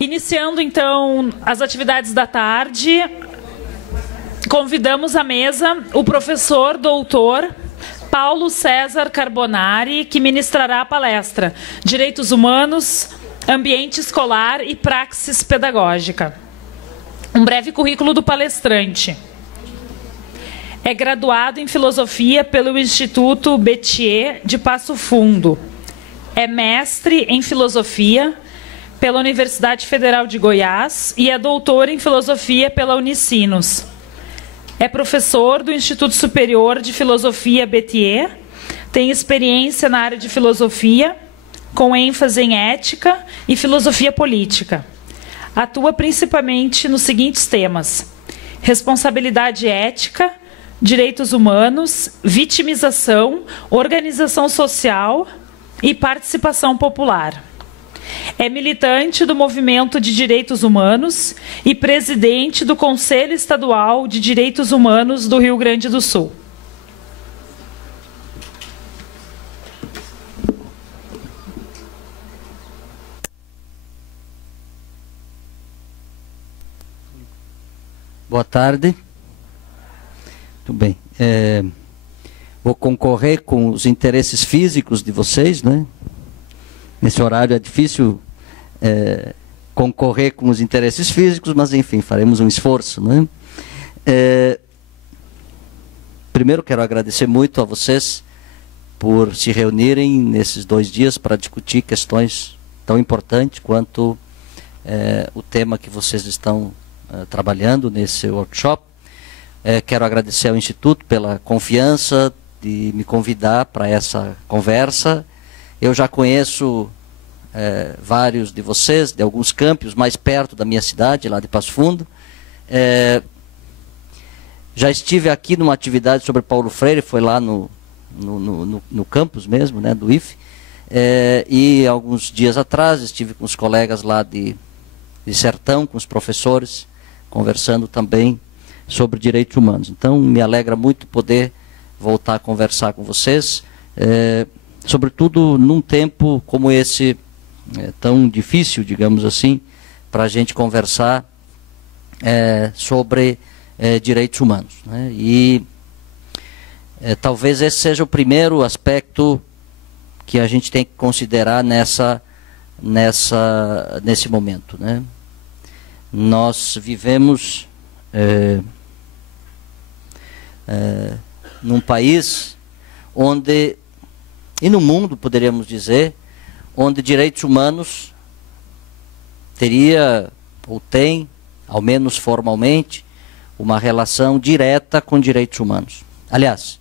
Iniciando, então, as atividades da tarde, convidamos à mesa o professor doutor Paulo César Carbonari, que ministrará a palestra Direitos Humanos, Ambiente Escolar e Praxis Pedagógica. Um breve currículo do palestrante. É graduado em Filosofia pelo Instituto Béthier de Passo Fundo. É mestre em Filosofia pela Universidade Federal de Goiás e é doutor em Filosofia pela Unicinos. É professor do Instituto Superior de Filosofia Béthier, tem experiência na área de filosofia, com ênfase em ética e filosofia política. Atua principalmente nos seguintes temas: responsabilidade ética, direitos humanos, vitimização, organização social e participação popular. É militante do Movimento de Direitos Humanos e presidente do Conselho Estadual de Direitos Humanos do Rio Grande do Sul. Boa tarde. Muito bem. Vou concorrer com os interesses físicos de vocês, né? Nesse horário é difícil concorrer com os interesses físicos, mas enfim, faremos um esforço, né? Primeiro quero agradecer muito a vocês por se reunirem nesses 2 dias para discutir questões tão importantes quanto o tema que vocês estão trabalhando nesse workshop. Quero agradecer ao Instituto pela confiança de me convidar para essa conversa. Eu já conheço vários de vocês, de alguns campos mais perto da minha cidade, lá de Passo Fundo. Já estive aqui numa atividade sobre Paulo Freire, foi lá no campus mesmo, né, do IFE. E alguns dias atrás estive com os colegas lá de Sertão, com os professores, conversando também sobre direitos humanos. Então, me alegra muito poder voltar a conversar com vocês, sobretudo num tempo como esse, tão difícil, digamos assim, para a gente conversar sobre direitos humanos, né? E talvez esse seja o primeiro aspecto que a gente tem que considerar nesse momento, né? Nós vivemos num país onde, e no mundo poderíamos dizer, onde direitos humanos teria ou tem, ao menos formalmente, uma relação direta com direitos humanos. Aliás,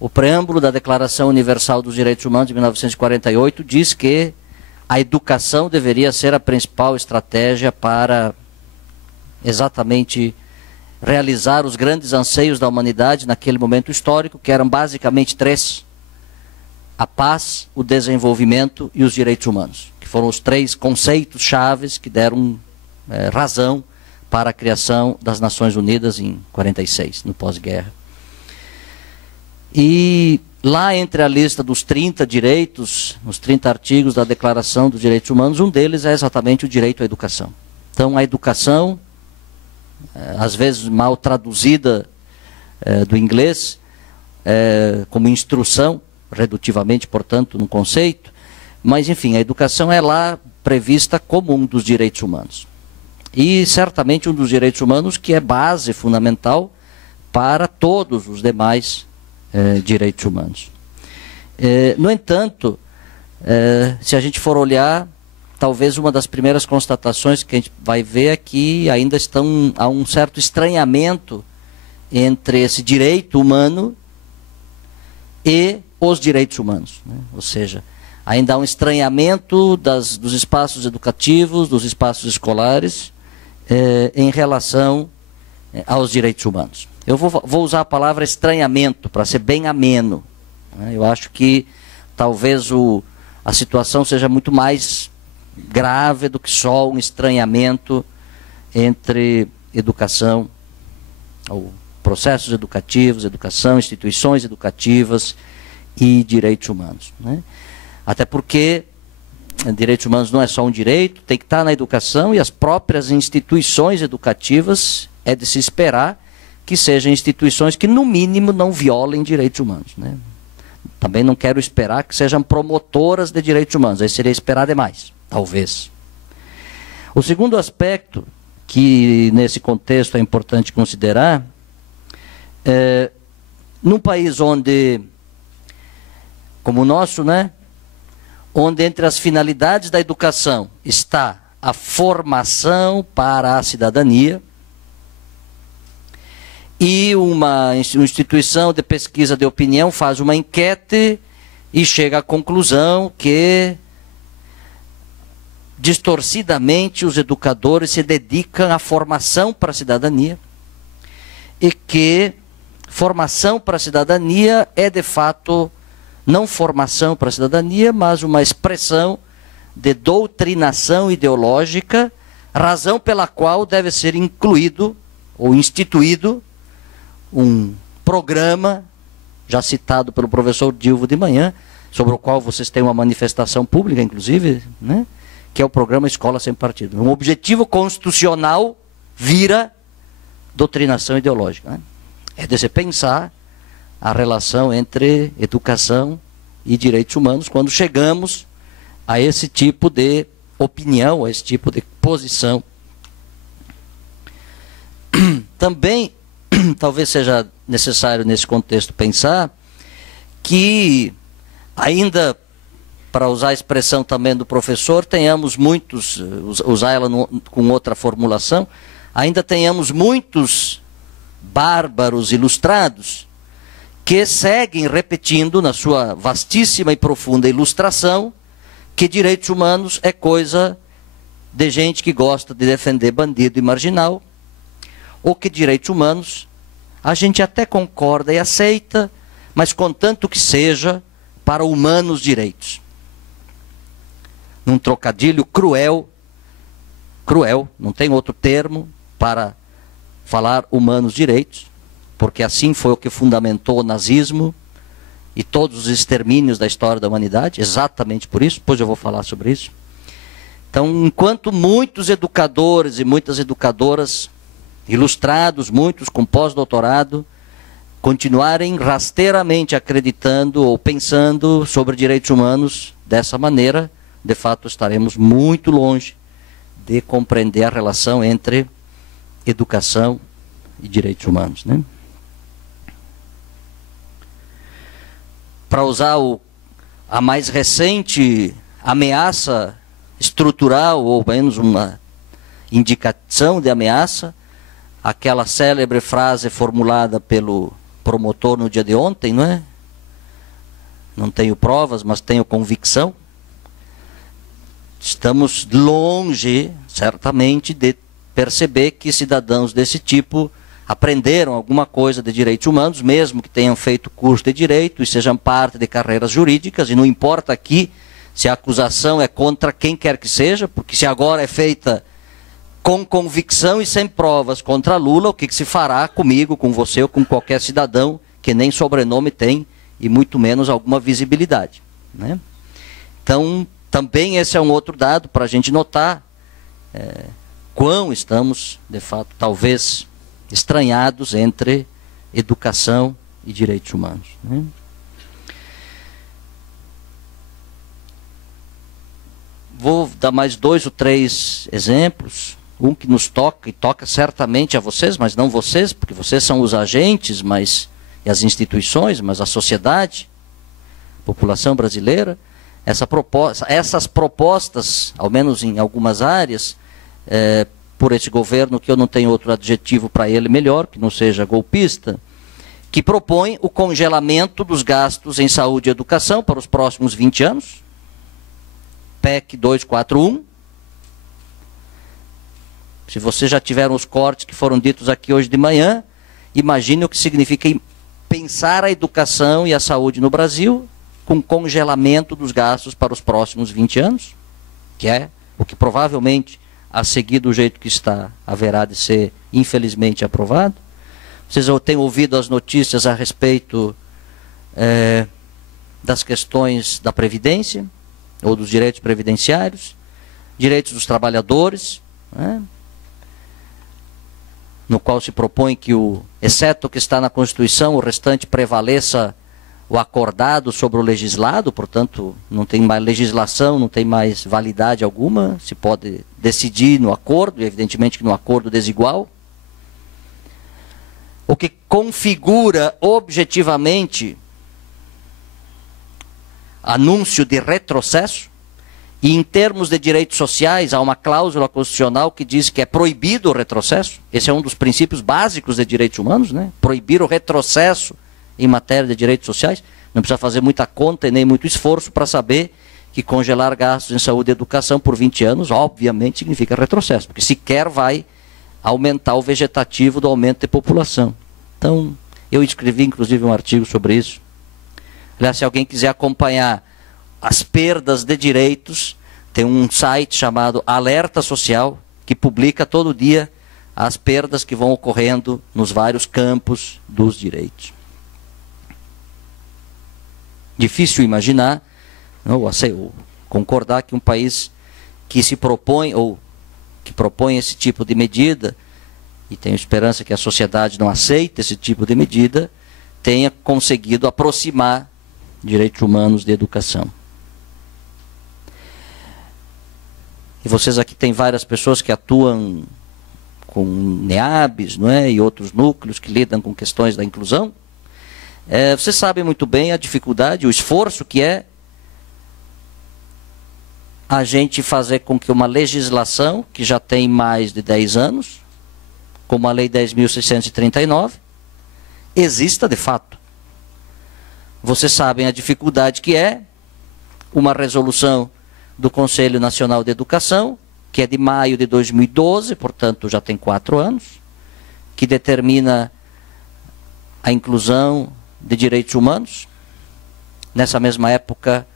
o preâmbulo da Declaração Universal dos Direitos Humanos de 1948 diz que a educação deveria ser a principal estratégia para exatamente realizar os grandes anseios da humanidade naquele momento histórico, que eram basicamente 3: a paz, o desenvolvimento e os direitos humanos, que foram os 3 conceitos chaves que deram razão para a criação das Nações Unidas em 46, no pós-guerra. E lá entre a lista dos 30 direitos, os 30 artigos da Declaração dos Direitos Humanos, um deles é exatamente o direito à educação. Então a educação, às vezes mal traduzida do inglês, como instrução, redutivamente, portanto, no conceito, mas enfim, a educação é lá prevista como um dos direitos humanos. E certamente um dos direitos humanos que é base fundamental para todos os demais direitos humanos. No entanto, se a gente for olhar, talvez uma das primeiras constatações que a gente vai ver é que ainda há um certo estranhamento entre esse direito humano e os direitos humanos, né? Ou seja, ainda há um estranhamento dos espaços educativos, dos espaços escolares, em relação aos direitos humanos. Eu vou usar a palavra estranhamento para ser bem ameno, né? Eu acho que talvez a situação seja muito mais grave do que só um estranhamento entre educação, ou processos educativos, educação, instituições educativas e direitos humanos, né? Até porque direitos humanos não é só um direito, tem que estar na educação, e as próprias instituições educativas é de se esperar que sejam instituições que, no mínimo, não violem direitos humanos, né? Também não quero esperar que sejam promotoras de direitos humanos, aí seria esperar demais, talvez. O segundo aspecto que nesse contexto é importante considerar é, num país onde, como o nosso, né, onde entre as finalidades da educação está a formação para a cidadania, e uma instituição de pesquisa de opinião faz uma enquete e chega à conclusão que distorcidamente os educadores se dedicam à formação para a cidadania, e que formação para a cidadania é de fato não formação para a cidadania, mas uma expressão de doutrinação ideológica, razão pela qual deve ser incluído ou instituído um programa, já citado pelo professor Dilvo de manhã, sobre o qual vocês têm uma manifestação pública, inclusive, né, que é o programa Escola Sem Partido. Um objetivo constitucional vira doutrinação ideológica, né? É de se pensar a relação entre educação e direitos humanos quando chegamos a esse tipo de opinião, a esse tipo de posição. Também, talvez seja necessário nesse contexto pensar que ainda, para usar a expressão também do professor, tenhamos muitos, usar ela com outra formulação, ainda tenhamos muitos bárbaros ilustrados que seguem repetindo na sua vastíssima e profunda ilustração que direitos humanos é coisa de gente que gosta de defender bandido e marginal, ou que direitos humanos a gente até concorda e aceita, mas contanto que seja para humanos direitos. Num trocadilho cruel, não tem outro termo para falar humanos direitos, porque assim foi o que fundamentou o nazismo e todos os extermínios da história da humanidade, exatamente por isso, depois eu vou falar sobre isso. Então, enquanto muitos educadores e muitas educadoras ilustrados, muitos com pós-doutorado, continuarem rasteiramente acreditando ou pensando sobre direitos humanos dessa maneira, de fato estaremos muito longe de compreender a relação entre educação e direitos humanos, né? Para usar a mais recente ameaça estrutural, ou menos uma indicação de ameaça, aquela célebre frase formulada pelo promotor no dia de ontem, não é? Não tenho provas, mas tenho convicção. Estamos longe, certamente, de perceber que cidadãos desse tipo aprenderam alguma coisa de direitos humanos, mesmo que tenham feito curso de direito e sejam parte de carreiras jurídicas, e não importa aqui se a acusação é contra quem quer que seja, porque se agora é feita com convicção e sem provas contra Lula, o que se fará comigo, com você ou com qualquer cidadão que nem sobrenome tem e muito menos alguma visibilidade, né? Então, também esse é um outro dado para a gente notar quão estamos, de fato, talvez estranhados entre educação e direitos humanos, né? Vou dar mais 2 ou 3 exemplos. Um que nos toca, e toca certamente a vocês, mas não vocês, porque vocês são os agentes, e as instituições, mas a sociedade, a população brasileira. Essas propostas, ao menos em algumas áreas, por esse governo, que eu não tenho outro adjetivo para ele melhor, que não seja golpista, que propõe o congelamento dos gastos em saúde e educação para os próximos 20 anos, PEC 241. Se vocês já tiveram os cortes que foram ditos aqui hoje de manhã, imagine o que significa pensar a educação e a saúde no Brasil com congelamento dos gastos para os próximos 20 anos, que é o que provavelmente, a seguir do jeito que está, haverá de ser, infelizmente, aprovado. Vocês têm ouvido as notícias a respeito das questões da Previdência, ou dos direitos previdenciários, direitos dos trabalhadores, né? No qual se propõe que, exceto o que está na Constituição, o restante prevaleça o acordado sobre o legislado, portanto, não tem mais legislação, não tem mais validade alguma, se pode decidir no acordo, e evidentemente que no acordo desigual. O que configura objetivamente anúncio de retrocesso, e em termos de direitos sociais, há uma cláusula constitucional que diz que é proibido o retrocesso. Esse é um dos princípios básicos de direitos humanos, né? Proibir o retrocesso em matéria de direitos sociais. Não precisa fazer muita conta e nem muito esforço para saber que congelar gastos em saúde e educação por 20 anos, obviamente, significa retrocesso, porque sequer vai aumentar o vegetativo do aumento de população. Então, eu escrevi inclusive um artigo sobre isso. Aliás, se alguém quiser acompanhar as perdas de direitos, tem um site chamado Alerta Social, que publica todo dia as perdas que vão ocorrendo nos vários campos dos direitos. Difícil imaginar, ou concordar que um país que se propõe, ou que propõe esse tipo de medida, e tenho esperança que a sociedade não aceite esse tipo de medida, tenha conseguido aproximar direitos humanos de educação. E vocês aqui têm várias pessoas que atuam com NEABs, não é? E outros núcleos que lidam com questões da inclusão. Vocês sabem muito bem a dificuldade, o esforço que é a gente fazer com que uma legislação que já tem mais de 10 anos, como a Lei 10.639, exista de fato. Vocês sabem a dificuldade que é uma resolução do Conselho Nacional de Educação, que é de maio de 2012, portanto já tem 4 anos, que determina a inclusão de direitos humanos. Nessa mesma época,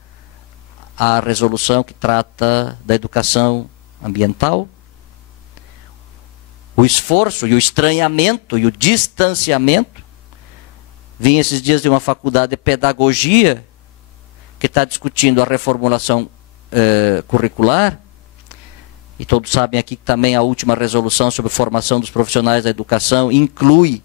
a resolução que trata da educação ambiental. O esforço e o estranhamento e o distanciamento. Vim esses dias de uma faculdade de pedagogia que está discutindo a reformulação curricular, e todos sabem aqui que também a última resolução sobre formação dos profissionais da educação inclui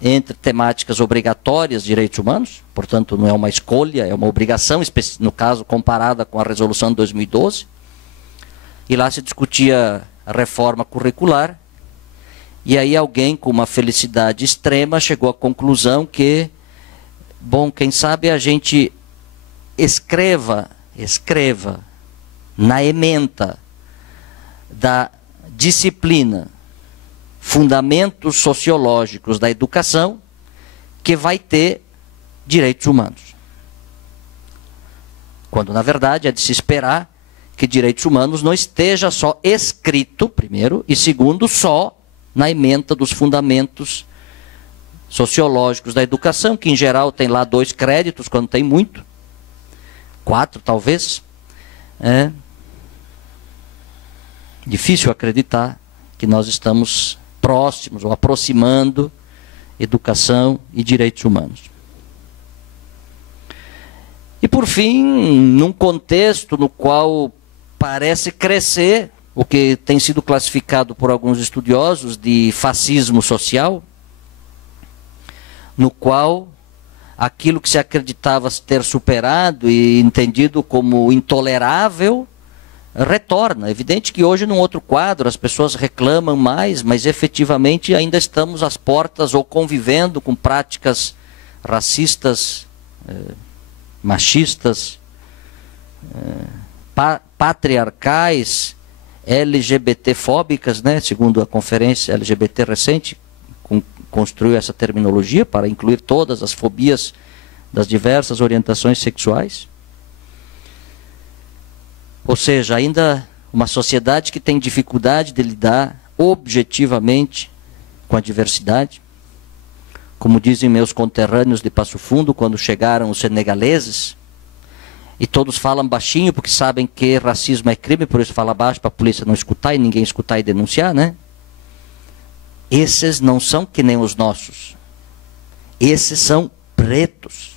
entre temáticas obrigatórias direitos humanos, portanto não é uma escolha, é uma obrigação, no caso comparada com a resolução de 2012, e lá se discutia a reforma curricular, e aí alguém com uma felicidade extrema chegou à conclusão que, bom, quem sabe a gente escreva na ementa da disciplina Fundamentos Sociológicos da Educação, que vai ter direitos humanos. Quando, na verdade, é de se esperar que direitos humanos não esteja só escrito, primeiro, e segundo, só na ementa dos Fundamentos Sociológicos da Educação, que em geral tem lá 2 créditos, quando tem muito, 4 talvez. É difícil acreditar que nós estamos próximos ou aproximando educação e direitos humanos. E por fim, num contexto no qual parece crescer o que tem sido classificado por alguns estudiosos de fascismo social, no qual aquilo que se acreditava ter superado e entendido como intolerável retorna. É evidente que hoje, num outro quadro, as pessoas reclamam mais, mas efetivamente ainda estamos às portas ou convivendo com práticas racistas, machistas, patriarcais, LGBT-fóbicas, né? Segundo a conferência LGBT recente, construiu essa terminologia para incluir todas as fobias das diversas orientações sexuais. Ou seja, ainda uma sociedade que tem dificuldade de lidar objetivamente com a diversidade. Como dizem meus conterrâneos de Passo Fundo, quando chegaram os senegaleses, e todos falam baixinho porque sabem que racismo é crime, por isso fala baixo para a polícia não escutar e ninguém escutar e denunciar, né? Esses não são que nem os nossos. Esses são pretos.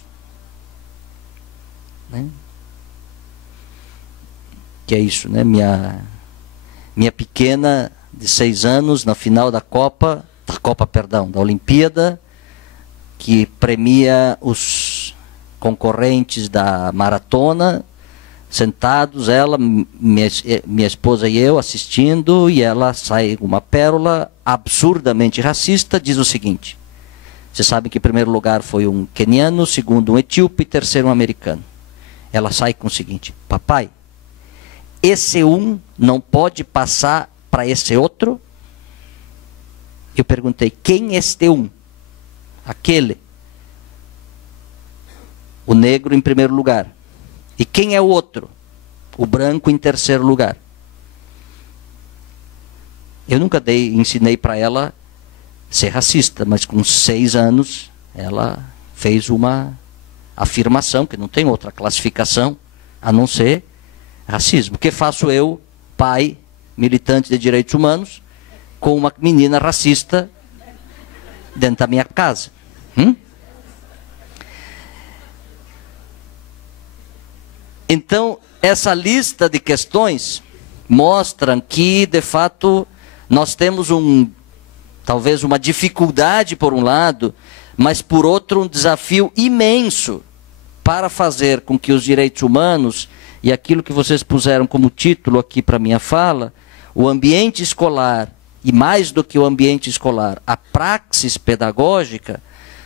Né? que é isso, né? Minha pequena de 6 anos, na final da da Olimpíada, que premia os concorrentes da maratona, sentados, ela, minha esposa e eu assistindo, e ela sai uma pérola absurdamente racista, diz o seguinte: vocês sabem que em primeiro lugar foi um queniano, segundo um etíope e terceiro um americano. Ela sai com o seguinte: papai, esse um não pode passar para esse outro? Eu perguntei: quem é este um? Aquele. O negro em primeiro lugar. E quem é o outro? O branco em terceiro lugar. Eu nunca ensinei para ela ser racista, mas com 6 anos ela fez uma afirmação, que não tem outra classificação a não ser racismo. O que faço eu, pai, militante de direitos humanos, com uma menina racista dentro da minha casa? Então, essa lista de questões mostram que, de fato, nós temos talvez uma dificuldade por um lado, mas por outro um desafio imenso para fazer com que os direitos humanos, e aquilo que vocês puseram como título aqui para a minha fala, o ambiente escolar, e mais do que o ambiente escolar, a praxis pedagógica,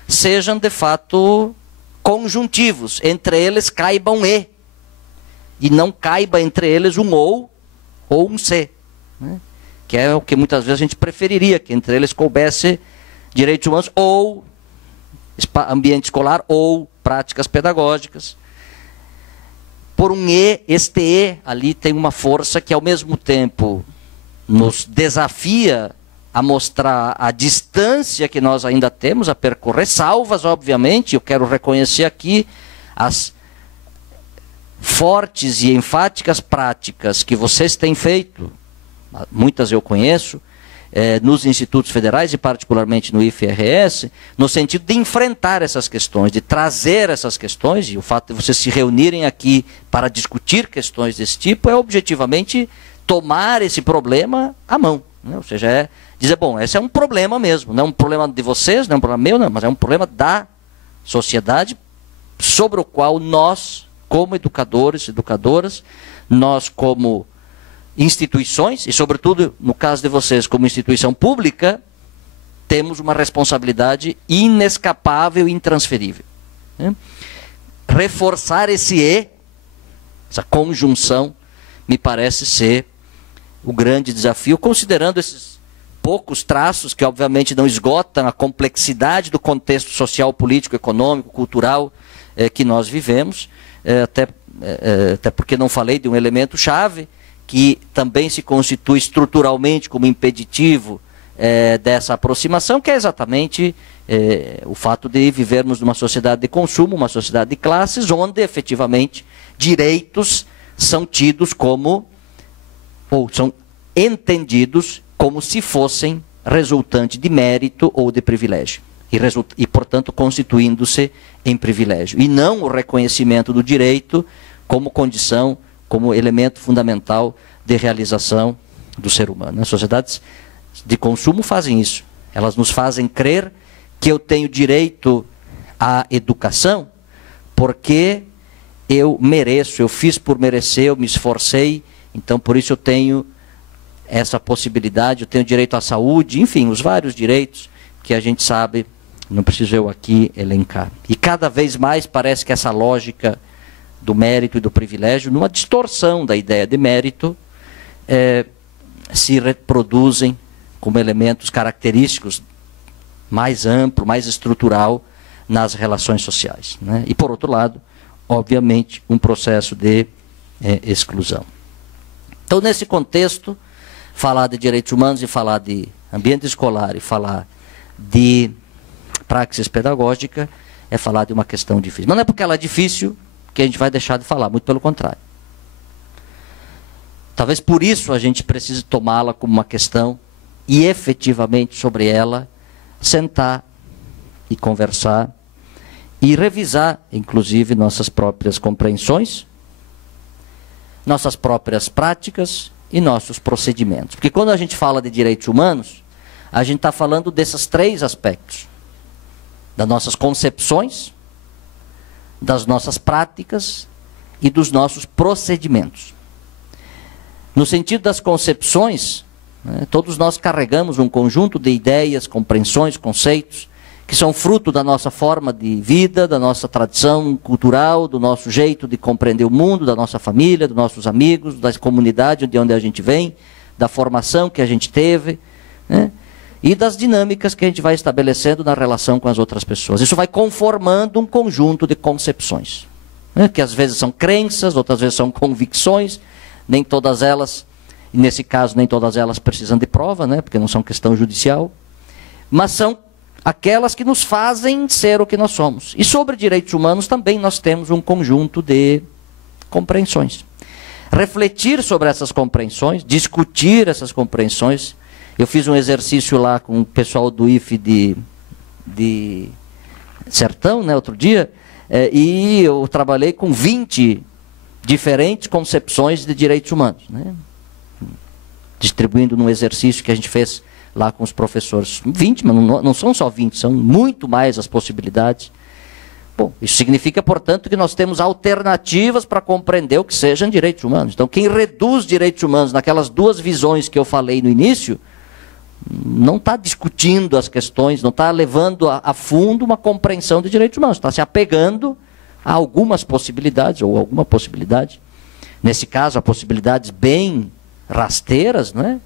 sejam de fato conjuntivos, entre eles caiba um e não caiba entre eles um ou um se, né? Que é o que muitas vezes a gente preferiria, que entre eles coubesse direitos humanos ou ambiente escolar ou práticas pedagógicas. Por um este ali tem uma força que ao mesmo tempo nos desafia a mostrar a distância que nós ainda temos a percorrer, salvas, obviamente, eu quero reconhecer aqui as fortes e enfáticas práticas que vocês têm feito, muitas eu conheço, nos institutos federais e particularmente no IFRS, no sentido de enfrentar essas questões, de trazer essas questões, e o fato de vocês se reunirem aqui para discutir questões desse tipo é objetivamente tomar esse problema à mão, né? Ou seja, dizer, bom, esse é um problema mesmo, não é um problema de vocês, não é um problema meu, não, mas é um problema da sociedade sobre o qual nós, como educadores, educadoras, nós como instituições, e sobretudo no caso de vocês como instituição pública, temos uma responsabilidade inescapável e intransferível, né? Reforçar essa conjunção, me parece ser o grande desafio, considerando esses poucos traços que obviamente não esgotam a complexidade do contexto social, político, econômico, cultural que nós vivemos, até porque não falei de um elemento chave que também se constitui estruturalmente como impeditivo dessa aproximação, que é exatamente o fato de vivermos numa sociedade de consumo, uma sociedade de classes, onde efetivamente direitos são tidos como, ou são entendidos como se fossem resultante de mérito ou de privilégio. E portanto, constituindo-se em privilégio. E não o reconhecimento do direito como condição, como elemento fundamental de realização do ser humano. As sociedades de consumo fazem isso. Elas nos fazem crer que eu tenho direito à educação porque eu mereço, eu fiz por merecer, eu me esforcei, então por isso eu tenho essa possibilidade, eu tenho direito à saúde, enfim, os vários direitos que a gente sabe, não preciso eu aqui elencar. E cada vez mais parece que essa lógica do mérito e do privilégio, numa distorção da ideia de mérito, se reproduzem como elementos característicos mais amplo, mais estrutural nas relações sociais, né? E por outro lado, obviamente, um processo de exclusão. Então, nesse contexto, falar de direitos humanos e falar de ambiente escolar e falar de praxis pedagógica é falar de uma questão difícil. Mas não é porque ela é difícil que a gente vai deixar de falar, muito pelo contrário. Talvez por isso a gente precise tomá-la como uma questão e efetivamente sobre ela sentar e conversar e revisar, inclusive, nossas próprias compreensões, nossas próprias práticas e nossos procedimentos. Porque quando a gente fala de direitos humanos, a gente está falando desses três aspectos. Das nossas concepções, das nossas práticas e dos nossos procedimentos. No sentido das concepções, né, todos nós carregamos um conjunto de ideias, compreensões, conceitos, que são fruto da nossa forma de vida, da nossa tradição cultural, do nosso jeito de compreender o mundo, da nossa família, dos nossos amigos, da comunidade de onde a gente vem, da formação que a gente teve, né? E das dinâmicas que a gente vai estabelecendo na relação com as outras pessoas. Isso vai conformando um conjunto de concepções, né? Que às vezes são crenças, outras vezes são convicções, nem todas elas, e nesse caso nem todas elas precisam de prova, né? Porque não são questão judicial, mas são aquelas que nos fazem ser o que nós somos. E sobre direitos humanos também nós temos um conjunto de compreensões. Refletir sobre essas compreensões, discutir essas compreensões. Eu fiz um exercício lá com o pessoal do IFE de Sertão, né, outro dia, e eu trabalhei com 20 diferentes concepções de direitos humanos, né, distribuindo num exercício que a gente fez lá com os professores. 20, mas não são só 20, são muito mais as possibilidades. Bom, isso significa, portanto, que nós temos alternativas para compreender o que sejam direitos humanos. Então, quem reduz direitos humanos naquelas duas visões que eu falei no início, não está discutindo as questões, não está levando a fundo uma compreensão de direitos humanos, está se apegando a algumas possibilidades, ou alguma possibilidade, nesse caso, a possibilidades bem rasteiras, né,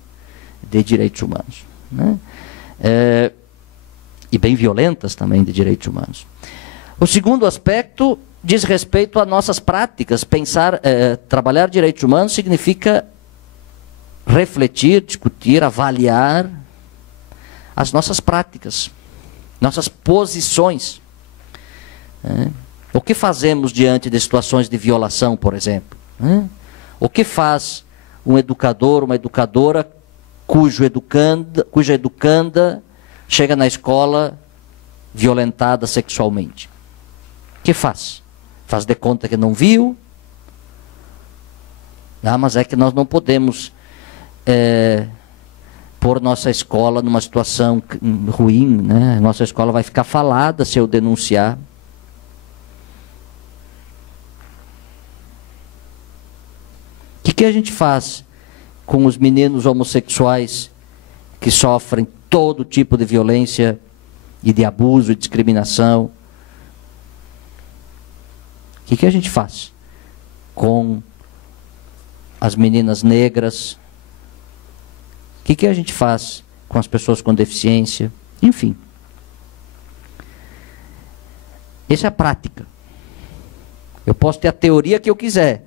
de direitos humanos, né? E bem violentas também de direitos humanos. O segundo aspecto diz respeito a nossas práticas. Trabalhar direitos humanos significa refletir, discutir, avaliar as nossas práticas, nossas posições. O que fazemos diante de situações de violação, por exemplo? O que faz um educador, uma educadora cuja educanda chega na escola violentada sexualmente? O que faz? Faz de conta que não viu? Mas é que nós não podemos pôr nossa escola numa situação ruim, né? Nossa escola vai ficar falada se eu denunciar. O que a gente faz com os meninos homossexuais que sofrem todo tipo de violência e de abuso e discriminação? O que a gente faz com as meninas negras? O que a gente faz com as pessoas com deficiência? Enfim. Essa é a prática. Eu posso ter a teoria que eu quiser,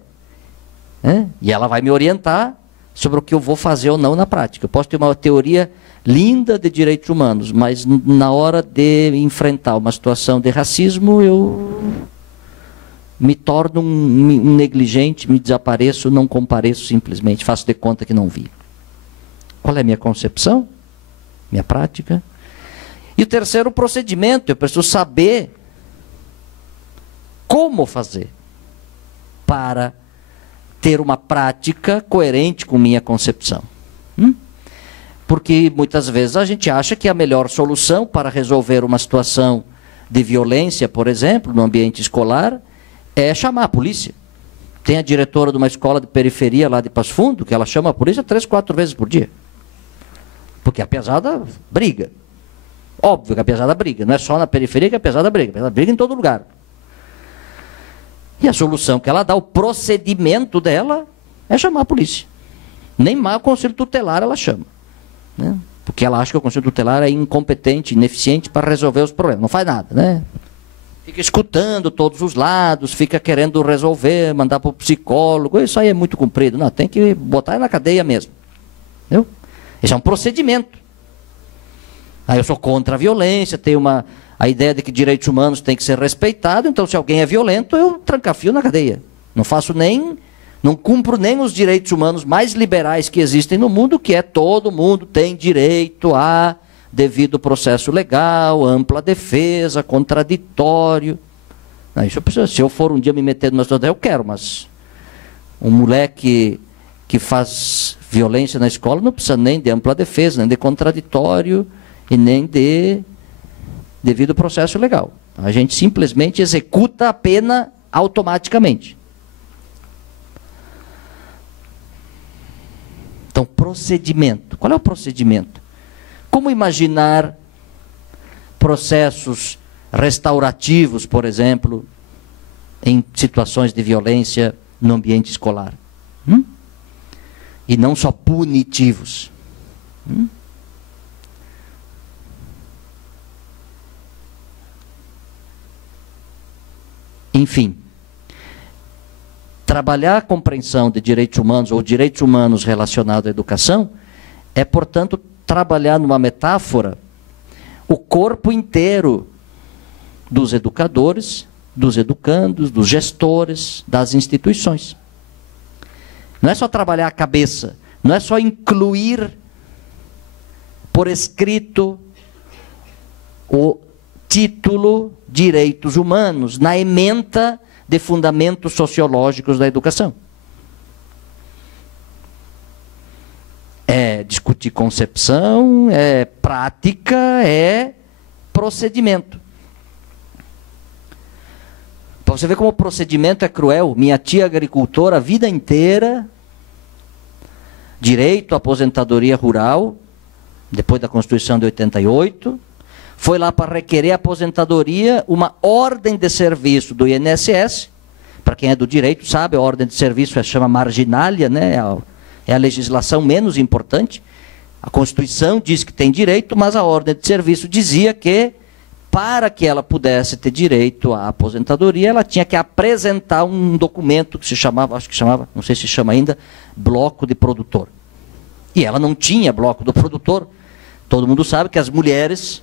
né? E ela vai me orientar sobre o que eu vou fazer ou não na prática. Eu posso ter uma teoria linda de direitos humanos, mas na hora de enfrentar uma situação de racismo, eu me torno um negligente, me desapareço, não compareço simplesmente, faço de conta que não vi. Qual é a minha concepção? Minha prática? E o terceiro, o procedimento. Eu preciso saber como fazer para ter uma prática coerente com minha concepção. Porque muitas vezes a gente acha que a melhor solução para resolver uma situação de violência, por exemplo, no ambiente escolar, é chamar a polícia. Tem a diretora de uma escola de periferia lá de Passo Fundo, que ela chama a polícia 3, 4 vezes por dia. Porque a pesada briga. Óbvio que a pesada briga. Não é só na periferia que a pesada briga. A pesada briga em todo lugar. E a solução que ela dá, o procedimento dela, é chamar a polícia. Nem mais o conselho tutelar ela chama, né? Porque ela acha que o conselho tutelar é incompetente, ineficiente para resolver os problemas. Não faz nada, né? Fica escutando todos os lados, fica querendo resolver, mandar para o psicólogo. Isso aí é muito comprido. Não, tem que botar na cadeia mesmo. Entendeu? Esse é um procedimento. Aí eu sou contra a violência, tenho a ideia de que direitos humanos têm que ser respeitados, então se alguém é violento, eu trancafio na cadeia. Não cumpro nem os direitos humanos mais liberais que existem no mundo, que é todo mundo tem direito a devido processo legal, ampla defesa, contraditório. Isso eu preciso, se eu for um dia me meter numa situação, eu quero, mas Um moleque que faz violência na escola não precisa nem de ampla defesa, nem de contraditório e nem de devido processo legal. A gente simplesmente executa a pena automaticamente. Então, procedimento. Qual é o procedimento? Como imaginar processos restaurativos, por exemplo, em situações de violência no ambiente escolar? E não só punitivos. Enfim, trabalhar a compreensão de direitos humanos ou direitos humanos relacionados à educação é, portanto, trabalhar numa metáfora o corpo inteiro dos educadores, dos educandos, dos gestores, das instituições. Não é só trabalhar a cabeça, não é só incluir por escrito o título Direitos Humanos na ementa de fundamentos sociológicos da educação. É discutir concepção, é prática, é procedimento. Para você ver como o procedimento é cruel. Minha tia agricultora, a vida inteira, direito à aposentadoria rural, depois da Constituição de 88, foi lá para requerer a aposentadoria, uma ordem de serviço do INSS. Para quem é do direito sabe, a ordem de serviço chama marginália, né? É a legislação menos importante. A Constituição diz que tem direito, mas a ordem de serviço dizia que, para que ela pudesse ter direito à aposentadoria, ela tinha que apresentar um documento que se chamava, acho que chamava, não sei se chama ainda, bloco de produtor. E ela não tinha bloco do produtor. Todo mundo sabe que as mulheres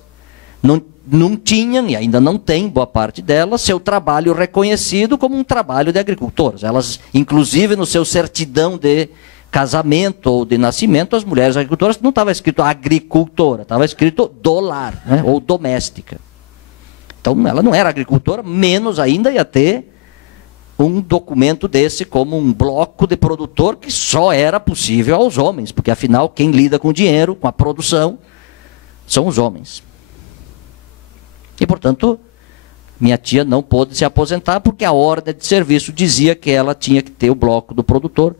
não tinham, e ainda não tem, boa parte delas, seu trabalho reconhecido como um trabalho de agricultoras. Elas, inclusive, no seu certidão de casamento ou de nascimento, as mulheres agricultoras não estava escrito agricultora, estava escrito do lar, né, ou doméstica. Então, ela não era agricultora, menos ainda ia ter um documento desse como um bloco de produtor que só era possível aos homens, porque, afinal, quem lida com o dinheiro, com a produção, são os homens. E, portanto, minha tia não pôde se aposentar porque a ordem de serviço dizia que ela tinha que ter o bloco do produtor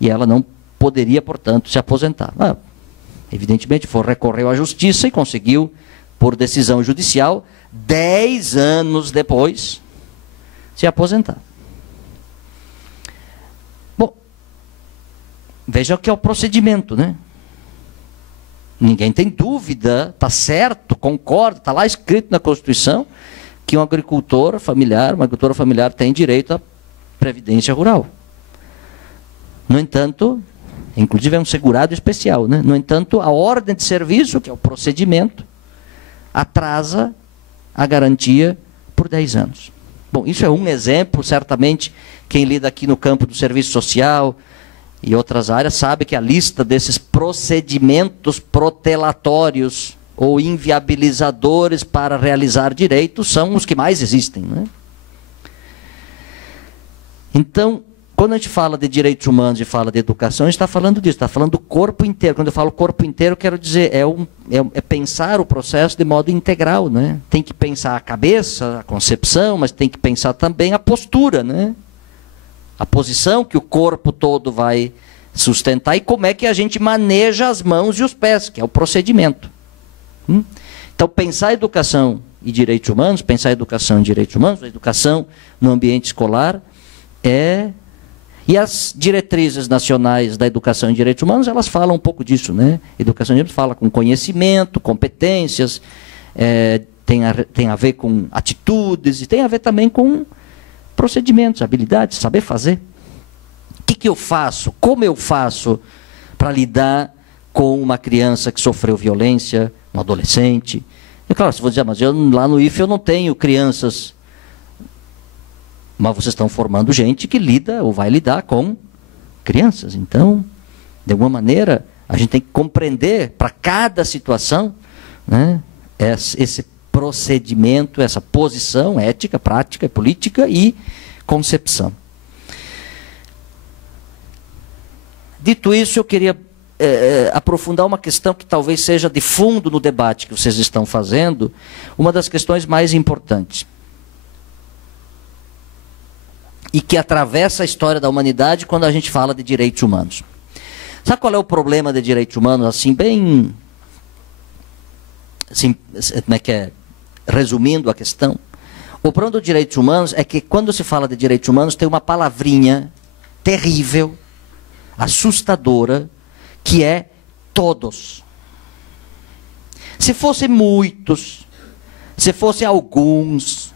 e ela não poderia, portanto, se aposentar. Evidentemente, recorreu à justiça e conseguiu, por decisão judicial, 10 anos depois, se aposentar. Bom, vejam que é o procedimento, né? Ninguém tem dúvida, está certo, concorda, está lá escrito na Constituição que um agricultor familiar, uma agricultora familiar tem direito à previdência rural. No entanto, inclusive é um segurado especial, né? No entanto, a ordem de serviço, que é o procedimento, atrasa a garantia por 10 anos. Bom, isso é um exemplo, certamente, quem lida aqui no campo do serviço social e outras áreas sabe que a lista desses procedimentos protelatórios ou inviabilizadores para realizar direitos são os que mais existem, né? Então, quando a gente fala de direitos humanos e fala de educação, a gente está falando disso, está falando do corpo inteiro. Quando eu falo corpo inteiro, quero dizer, é pensar o processo de modo integral, né? Tem que pensar a cabeça, a concepção, mas tem que pensar também a postura, né? A posição que o corpo todo vai sustentar e como é que a gente maneja as mãos e os pés, que é o procedimento. Então, pensar educação e direitos humanos, pensar educação e direitos humanos, a educação no ambiente escolar E as diretrizes nacionais da educação e direitos humanos, elas falam um pouco disso, né? Educação e direitos fala com conhecimento, competências, tem a ver com atitudes e tem a ver também com procedimentos, habilidades, saber fazer. O que eu faço? Como eu faço para lidar com uma criança que sofreu violência, um adolescente? E claro, você vai dizer, mas lá no IFE eu não tenho crianças. Mas vocês estão formando gente que lida ou vai lidar com crianças. Então, de alguma maneira, a gente tem que compreender para cada situação, né, esse procedimento, essa posição ética, prática, política e concepção. Dito isso, eu queria aprofundar uma questão que talvez seja de fundo no debate que vocês estão fazendo, uma das questões mais importantes. E que atravessa a história da humanidade quando a gente fala de direitos humanos. Sabe qual é o problema de direitos humanos, assim, bem... Assim, como é que é? Resumindo a questão. O problema dos direitos humanos é que quando se fala de direitos humanos tem uma palavrinha terrível, assustadora, que é todos. Se fossem muitos, se fossem alguns,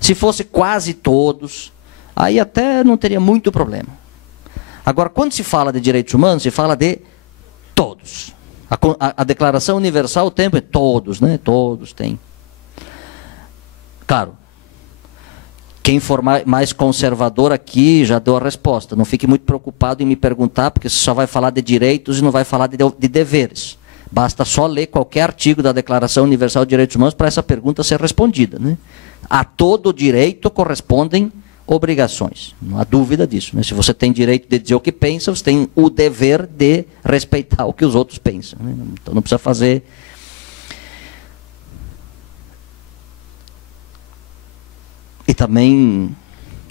se fosse quase todos, aí até não teria muito problema. Agora, quando se fala de direitos humanos, se fala de todos. A Declaração Universal, o tempo é todos, né? Todos têm. Claro, quem for mais conservador aqui já deu a resposta. Não fique muito preocupado em me perguntar, porque você só vai falar de direitos e não vai falar de deveres. Basta só ler qualquer artigo da Declaração Universal de Direitos Humanos para essa pergunta ser respondida, né? A todo direito correspondem obrigações. Não há dúvida disso, né? Se você tem direito de dizer o que pensa, você tem o dever de respeitar o que os outros pensam, né? Então não precisa fazer... E também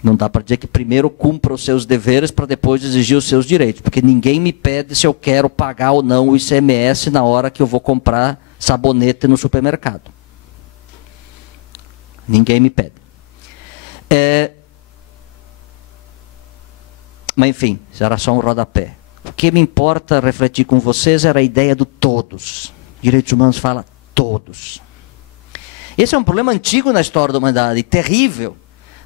não dá para dizer que primeiro cumpra os seus deveres para depois exigir os seus direitos. Porque ninguém me pede se eu quero pagar ou não o ICMS na hora que eu vou comprar sabonete no supermercado. Ninguém me pede. Mas enfim, isso era só um rodapé. O que me importa refletir com vocês era a ideia do todos. Direitos humanos fala todos. Esse é um problema antigo na história da humanidade, terrível,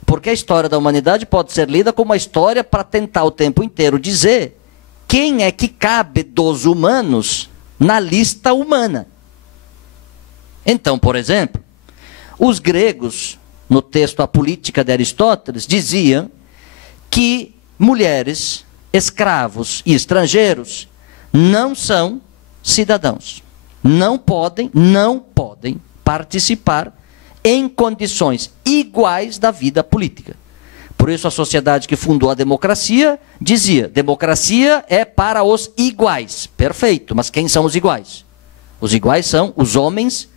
porque a história da humanidade pode ser lida como uma história para tentar o tempo inteiro dizer quem é que cabe dos humanos na lista humana. Então, por exemplo, os gregos, no texto A Política de Aristóteles, diziam que mulheres, escravos e estrangeiros não são cidadãos. Não podem participar em condições iguais da vida política. Por isso a sociedade que fundou a democracia dizia, democracia é para os iguais. Perfeito, mas quem são os iguais? Os iguais são os homens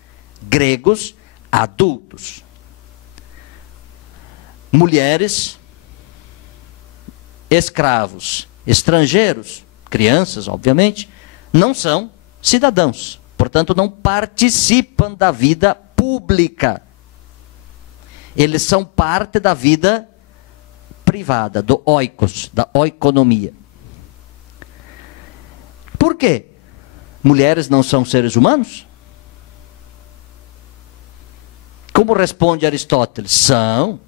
gregos adultos. Mulheres, escravos, estrangeiros, crianças, obviamente, não são cidadãos. Portanto, não participam da vida pública. Eles são parte da vida privada, do oikos, da oikonomia. Por quê? Mulheres não são seres humanos? Como responde Aristóteles? São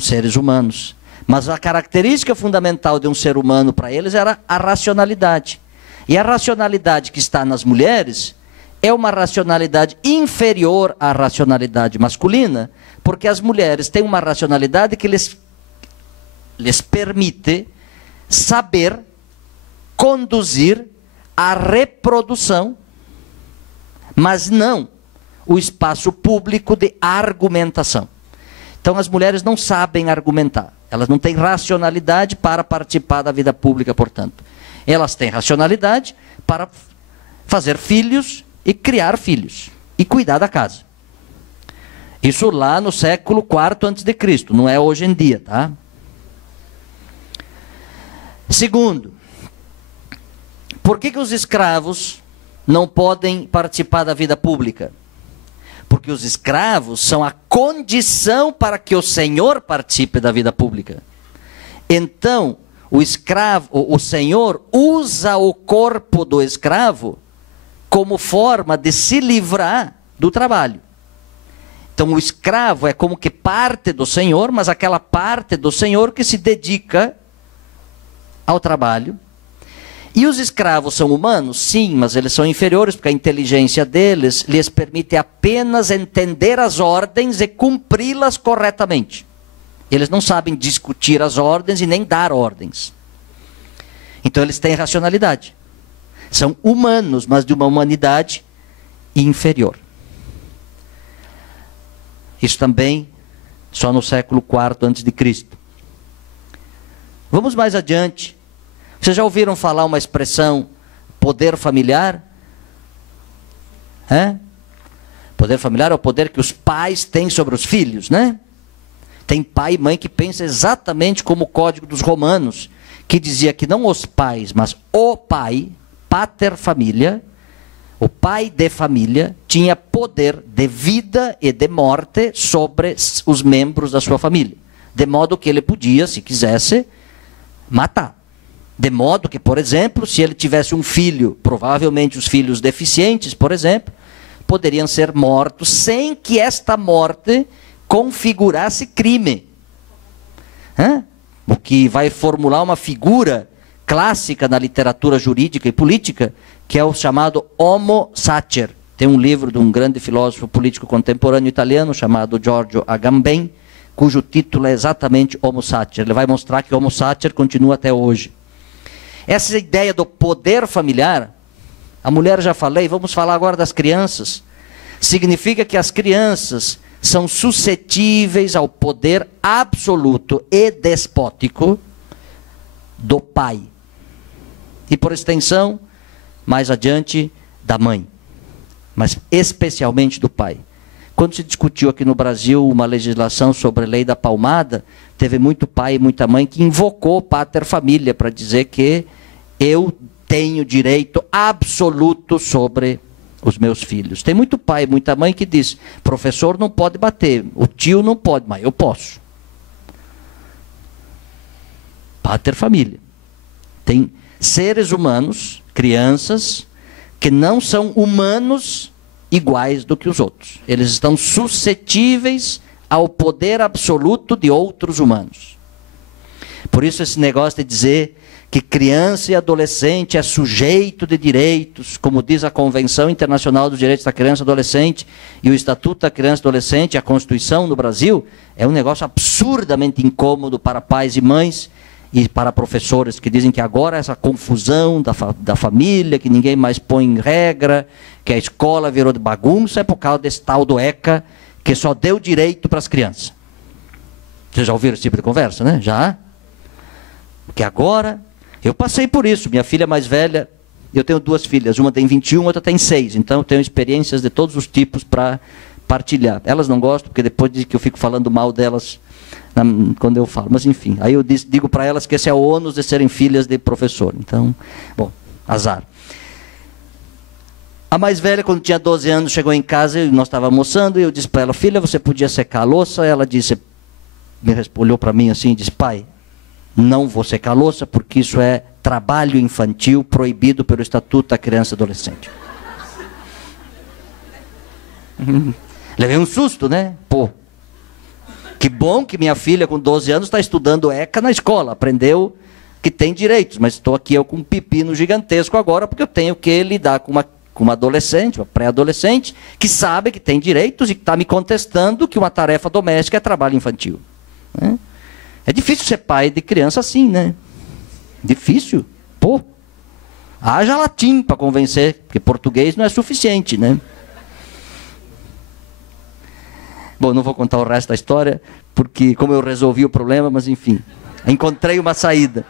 seres humanos. Mas a característica fundamental de um ser humano para eles era a racionalidade. E a racionalidade que está nas mulheres é uma racionalidade inferior à racionalidade masculina, porque as mulheres têm uma racionalidade que lhes permite saber conduzir a reprodução, mas não o espaço público de argumentação. Então as mulheres não sabem argumentar, elas não têm racionalidade para participar da vida pública, portanto. Elas têm racionalidade para fazer filhos e criar filhos e cuidar da casa. Isso lá no século IV a.C., não é hoje em dia, tá? Segundo, por que os escravos não podem participar da vida pública? Porque os escravos são a condição para que o senhor participe da vida pública. Então, o escravo, o senhor usa o corpo do escravo como forma de se livrar do trabalho. Então o escravo é como que parte do senhor, mas aquela parte do senhor que se dedica ao trabalho. E os escravos são humanos? Sim, mas eles são inferiores, porque a inteligência deles lhes permite apenas entender as ordens e cumpri-las corretamente. Eles não sabem discutir as ordens e nem dar ordens. Então eles têm racionalidade. São humanos, mas de uma humanidade inferior. Isso também só no século IV a.C. Vamos mais adiante. Vocês já ouviram falar uma expressão poder familiar? Poder familiar é o poder que os pais têm sobre os filhos, né? Tem pai e mãe que pensa exatamente como o Código dos Romanos, que dizia que não os pais, mas o pai, pater familia, o pai de família, tinha poder de vida e de morte sobre os membros da sua família. De modo que ele podia, se quisesse, matar. De modo que, por exemplo, se ele tivesse um filho, provavelmente os filhos deficientes, por exemplo, poderiam ser mortos sem que esta morte configurasse crime. O que vai formular uma figura clássica na literatura jurídica e política, que é o chamado homo sacer. Tem um livro de um grande filósofo político contemporâneo italiano, chamado Giorgio Agamben, cujo título é exatamente homo sacer. Ele vai mostrar que homo sacer continua até hoje. Essa ideia do poder familiar, a mulher já falei, vamos falar agora das crianças. Significa que as crianças são suscetíveis ao poder absoluto e despótico do pai. E por extensão, mais adiante, da mãe. Mas especialmente do pai. Quando se discutiu aqui no Brasil uma legislação sobre a lei da palmada, teve muito pai e muita mãe que invocou pater família para dizer que eu tenho direito absoluto sobre os meus filhos. Tem muito pai e muita mãe que diz, professor não pode bater, o tio não pode, mas eu posso. Pater família. Tem seres humanos, crianças, que não são humanos iguais do que os outros. Eles estão suscetíveis ao poder absoluto de outros humanos. Por isso esse negócio de dizer que criança e adolescente é sujeito de direitos, como diz a Convenção Internacional dos Direitos da Criança e Adolescente, e o Estatuto da Criança e Adolescente, a Constituição no Brasil, é um negócio absurdamente incômodo para pais e mães, e para professores que dizem que agora essa confusão da família, que ninguém mais põe regra, que a escola virou de bagunça, é por causa desse tal do ECA, que só deu direito para as crianças. Vocês já ouviram esse tipo de conversa, né? Já? Porque agora, eu passei por isso, minha filha mais velha, eu tenho duas filhas, uma tem 21, outra tem 6, então eu tenho experiências de todos os tipos para partilhar. Elas não gostam, porque depois dizem que eu fico falando mal delas quando eu falo, mas enfim, aí eu digo para elas que esse é o ônus de serem filhas de professor, então, bom, azar. A mais velha, quando tinha 12 anos, chegou em casa e nós estávamos almoçando, e eu disse para ela, filha, você podia secar a louça? Ela disse, olhou para mim assim e disse, pai, não vou secar a louça, porque isso é trabalho infantil proibido pelo Estatuto da Criança e Adolescente. Levei um susto, né? Pô, que bom que minha filha com 12 anos está estudando ECA na escola, aprendeu que tem direitos, mas estou aqui eu com um pepino gigantesco agora, porque eu tenho que lidar com uma adolescente, uma pré-adolescente, que sabe que tem direitos e que está me contestando que uma tarefa doméstica é trabalho infantil. Né? É difícil ser pai de criança assim, né? Difícil. Pô, haja latim para convencer, porque português não é suficiente, né? Bom, não vou contar o resto da história, porque como eu resolvi o problema, mas enfim, encontrei uma saída.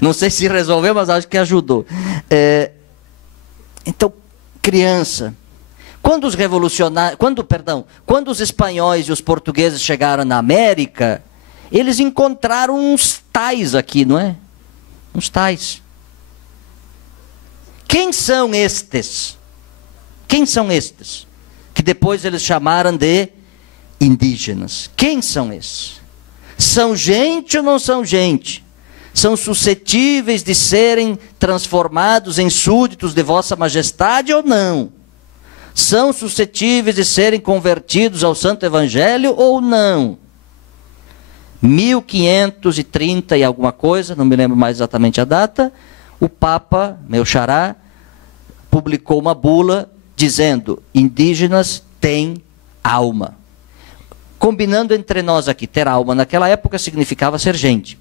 Não sei se resolveu, mas acho que ajudou. Então, criança. Quando os revolucionários, quando os espanhóis e os portugueses chegaram na América, eles encontraram uns tais aqui, não é? Uns tais. Quem são estes? Quem são estes? Que depois eles chamaram de indígenas. Quem são esses? São gente ou não são gente? São suscetíveis de serem transformados em súditos de vossa majestade ou não? São suscetíveis de serem convertidos ao Santo Evangelho ou não? 1530 e alguma coisa, não me lembro mais exatamente a data, o Papa, meu xará, publicou uma bula dizendo, indígenas têm alma. Combinando entre nós aqui, ter alma naquela época significava ser gente.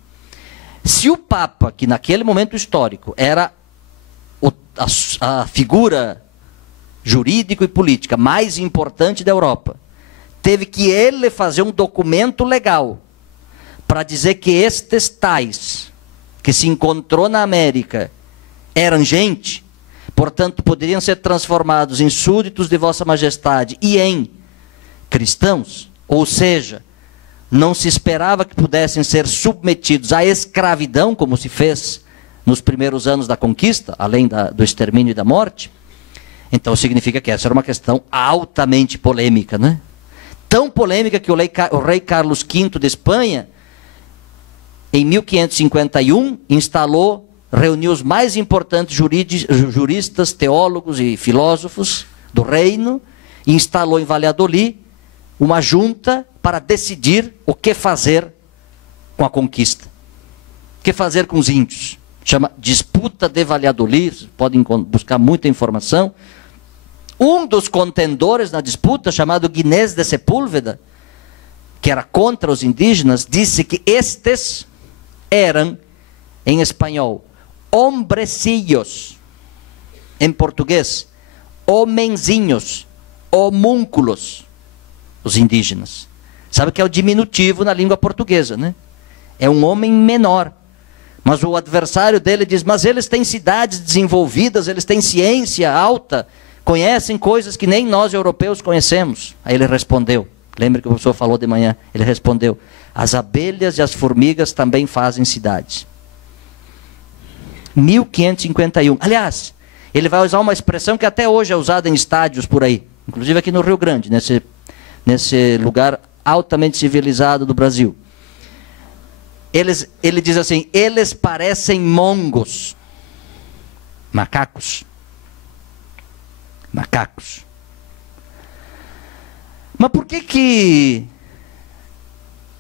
Se o Papa, que naquele momento histórico era a figura jurídica e política mais importante da Europa, teve que ele fazer um documento legal para dizer que estes tais que se encontrou na América eram gente, portanto poderiam ser transformados em súditos de Vossa Majestade e em cristãos, ou seja, não se esperava que pudessem ser submetidos à escravidão, como se fez nos primeiros anos da conquista, além do extermínio e da morte. Então significa que essa era uma questão altamente polêmica, né? Tão polêmica que o rei Carlos V de Espanha, em 1551, reuniu os mais importantes juristas, teólogos e filósofos do reino, e instalou em Valladolid uma junta para decidir o que fazer com a conquista. O que fazer com os índios. Chama Disputa de Valladolid, podem buscar muita informação. Um dos contendores na disputa, chamado Ginés de Sepúlveda, que era contra os indígenas, disse que estes eram, em espanhol, hombrecillos, em português, homenzinhos, homúnculos, os indígenas. Sabe que é o diminutivo na língua portuguesa, né? É um homem menor. Mas o adversário dele diz, mas eles têm cidades desenvolvidas, eles têm ciência alta, conhecem coisas que nem nós europeus conhecemos. Aí ele respondeu, lembra que o professor falou de manhã, ele respondeu, as abelhas e as formigas também fazem cidades. 1551. Aliás, ele vai usar uma expressão que até hoje é usada em estádios por aí, inclusive aqui no Rio Grande, nesse lugar altamente civilizado do Brasil. Ele diz assim, eles parecem mongos, macacos. Macacos. Mas por que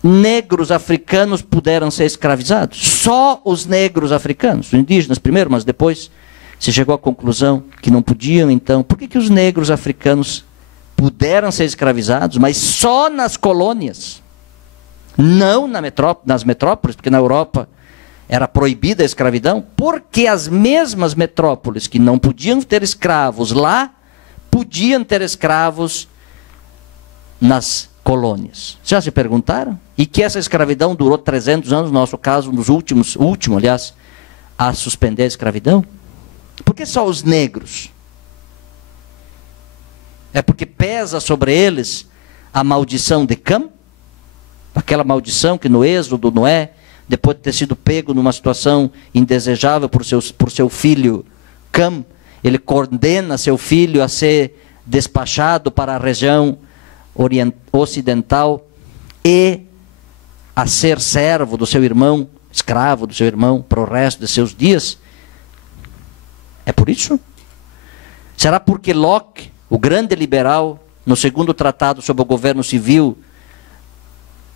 negros africanos puderam ser escravizados? Só os negros africanos, os indígenas primeiro, mas depois se chegou à conclusão que não podiam, então. Por que os negros africanos puderam ser escravizados, mas só nas colônias? Não nas metrópoles, porque na Europa era proibida a escravidão, porque as mesmas metrópoles que não podiam ter escravos lá, podiam ter escravos nas colônias. Já se perguntaram? E que essa escravidão durou 300 anos, no nosso caso, último, aliás, a suspender a escravidão? Por que só os negros? É porque pesa sobre eles a maldição de Cam? Aquela maldição que no Êxodo, Noé, depois de ter sido pego numa situação indesejável por seu filho Cam, ele condena seu filho a ser despachado para a região ocidental e a ser servo do seu irmão, escravo do seu irmão, para o resto de seus dias. É por isso? Será porque Locke, o grande liberal, no segundo tratado sobre o governo civil,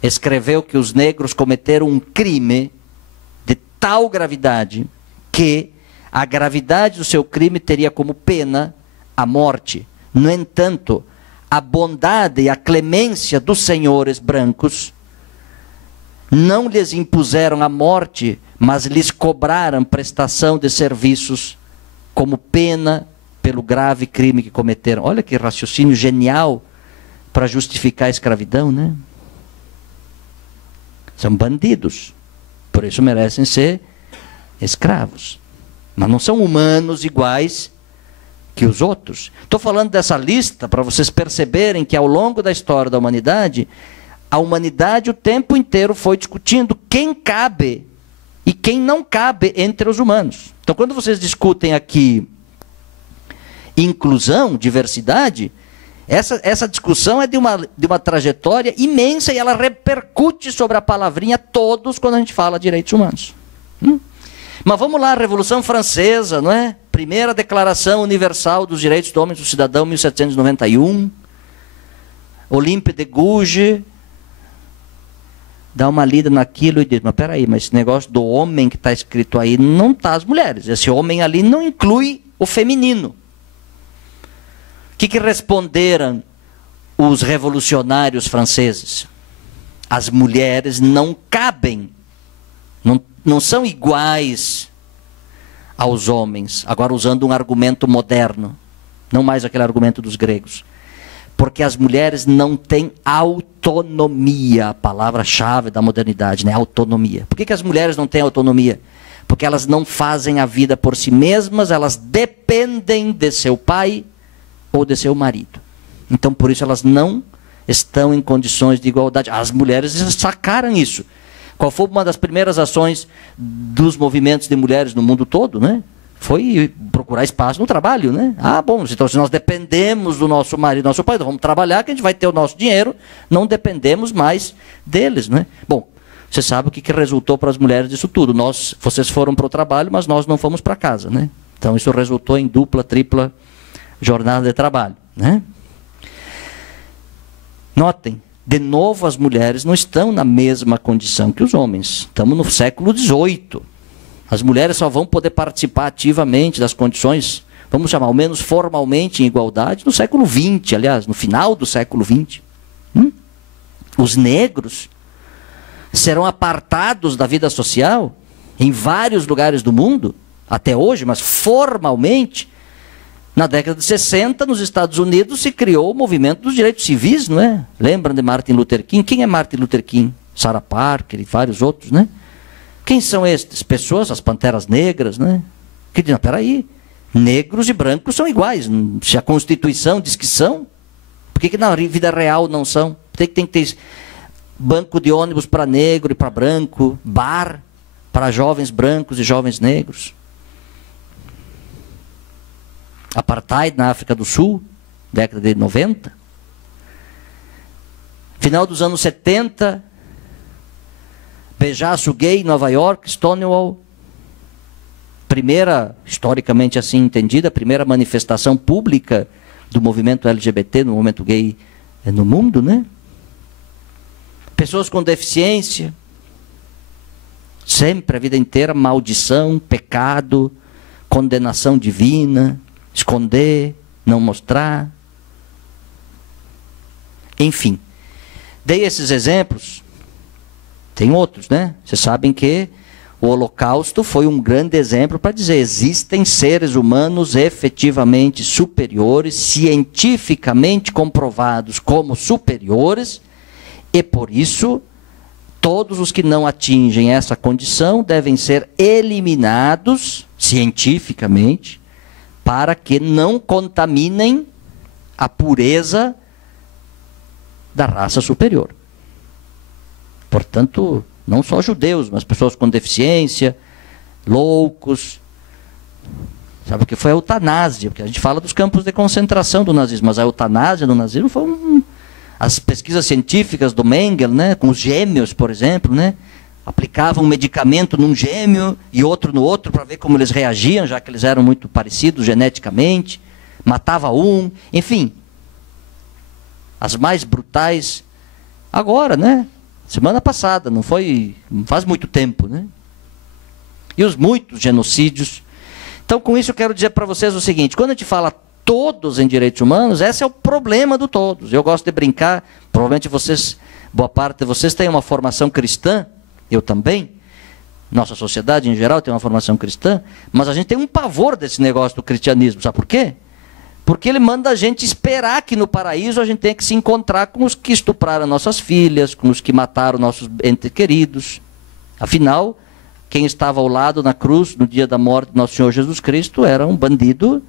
escreveu que os negros cometeram um crime de tal gravidade que a gravidade do seu crime teria como pena a morte. No entanto, a bondade e a clemência dos senhores brancos não lhes impuseram a morte, mas lhes cobraram prestação de serviços como pena pelo grave crime que cometeram. Olha que raciocínio genial para justificar a escravidão, né? São bandidos, por isso merecem ser escravos. Mas não são humanos iguais que os outros. Estou falando dessa lista para vocês perceberem que ao longo da história da humanidade, a humanidade o tempo inteiro foi discutindo quem cabe e quem não cabe entre os humanos. Então quando vocês discutem aqui inclusão, diversidade, essa discussão é de uma trajetória imensa e ela repercute sobre a palavrinha todos quando a gente fala de direitos humanos. Mas vamos lá, a Revolução Francesa, não é? Primeira Declaração Universal dos Direitos do Homem e do Cidadão, 1791. Olympe de Gouges dá uma lida naquilo e diz, mas peraí, mas esse negócio do homem que está escrito aí não está as mulheres. Esse homem ali não inclui o feminino. O que responderam os revolucionários franceses? As mulheres não cabem, não são iguais aos homens. Agora usando um argumento moderno, não mais aquele argumento dos gregos. Porque as mulheres não têm autonomia, a palavra-chave da modernidade, né? Autonomia. Por que as mulheres não têm autonomia? Porque elas não fazem a vida por si mesmas, elas dependem de seu pai ou de seu marido. Então, por isso, elas não estão em condições de igualdade. As mulheres sacaram isso. Qual foi uma das primeiras ações dos movimentos de mulheres no mundo todo, né? Foi procurar espaço no trabalho, né? Ah, bom, então se nós dependemos do nosso marido, do nosso pai, então vamos trabalhar que a gente vai ter o nosso dinheiro, não dependemos mais deles, né? Bom, você sabe o que resultou para as mulheres disso tudo. Vocês foram para o trabalho, mas nós não fomos para casa, né? Então isso resultou em dupla, tripla jornada de trabalho, né? Notem, de novo as mulheres não estão na mesma condição que os homens. Estamos no século XVIII. As mulheres só vão poder participar ativamente das condições, vamos chamar, ao menos formalmente em igualdade, no século XX, aliás, no final do século XX. Os negros serão apartados da vida social em vários lugares do mundo, até hoje, mas formalmente, na década de 60, nos Estados Unidos, se criou o movimento dos direitos civis, não é? Lembram de Martin Luther King? Quem é Martin Luther King? Sarah Parker e vários outros, né? Quem são estes? Pessoas, as panteras negras, né? Que dizem, peraí, negros e brancos são iguais. Se a Constituição diz que são, por que na vida real não são? Tem que ter banco de ônibus para negro e para branco, bar para jovens brancos e jovens negros. Apartheid na África do Sul, década de 90. Final dos anos 70, beijaço gay em Nova York, Stonewall. Primeira, historicamente assim entendida, primeira manifestação pública do movimento LGBT, no movimento gay no mundo, né? Pessoas com deficiência, sempre a vida inteira, maldição, pecado, condenação divina, esconder, não mostrar. Enfim, dei esses exemplos, tem outros, né? Vocês sabem que o Holocausto foi um grande exemplo para dizer, existem seres humanos efetivamente superiores, cientificamente comprovados como superiores, e por isso, todos os que não atingem essa condição devem ser eliminados cientificamente, para que não contaminem a pureza da raça superior. Portanto, não só judeus, mas pessoas com deficiência, loucos. Sabe o que foi a eutanásia? Porque a gente fala dos campos de concentração do nazismo, mas a eutanásia do nazismo foi as pesquisas científicas do Mengele, né, com os gêmeos, por exemplo, né, aplicavam um medicamento num gêmeo e outro no outro para ver como eles reagiam, já que eles eram muito parecidos geneticamente, matava um, enfim, as mais brutais. Agora, né, semana passada, não faz muito tempo, né, e os muitos genocídios. Então, com isso eu quero dizer para vocês o seguinte, quando a gente fala todos em direitos humanos, esse é o problema do todos. Eu gosto de brincar, provavelmente vocês, boa parte de vocês tem uma formação cristã, eu também, nossa sociedade em geral tem uma formação cristã, mas a gente tem um pavor desse negócio do cristianismo, sabe por quê? Porque ele manda a gente esperar que no paraíso a gente tenha que se encontrar com os que estupraram nossas filhas, com os que mataram nossos entes queridos. Afinal, quem estava ao lado na cruz no dia da morte do nosso Senhor Jesus Cristo era um bandido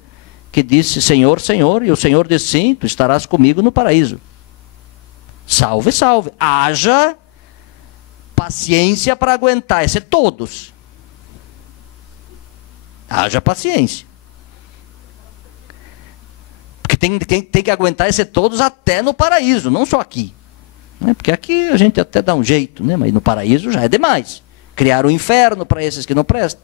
que disse, Senhor, Senhor, e o Senhor disse, sim, tu estarás comigo no paraíso. Salve, salve. Haja paciência para aguentar, esse é todos. Haja paciência. Porque tem que aguentar esse todos até no paraíso, não só aqui. Né? Porque aqui a gente até dá um jeito, né? Mas no paraíso já é demais. Criar um inferno para esses que não prestam.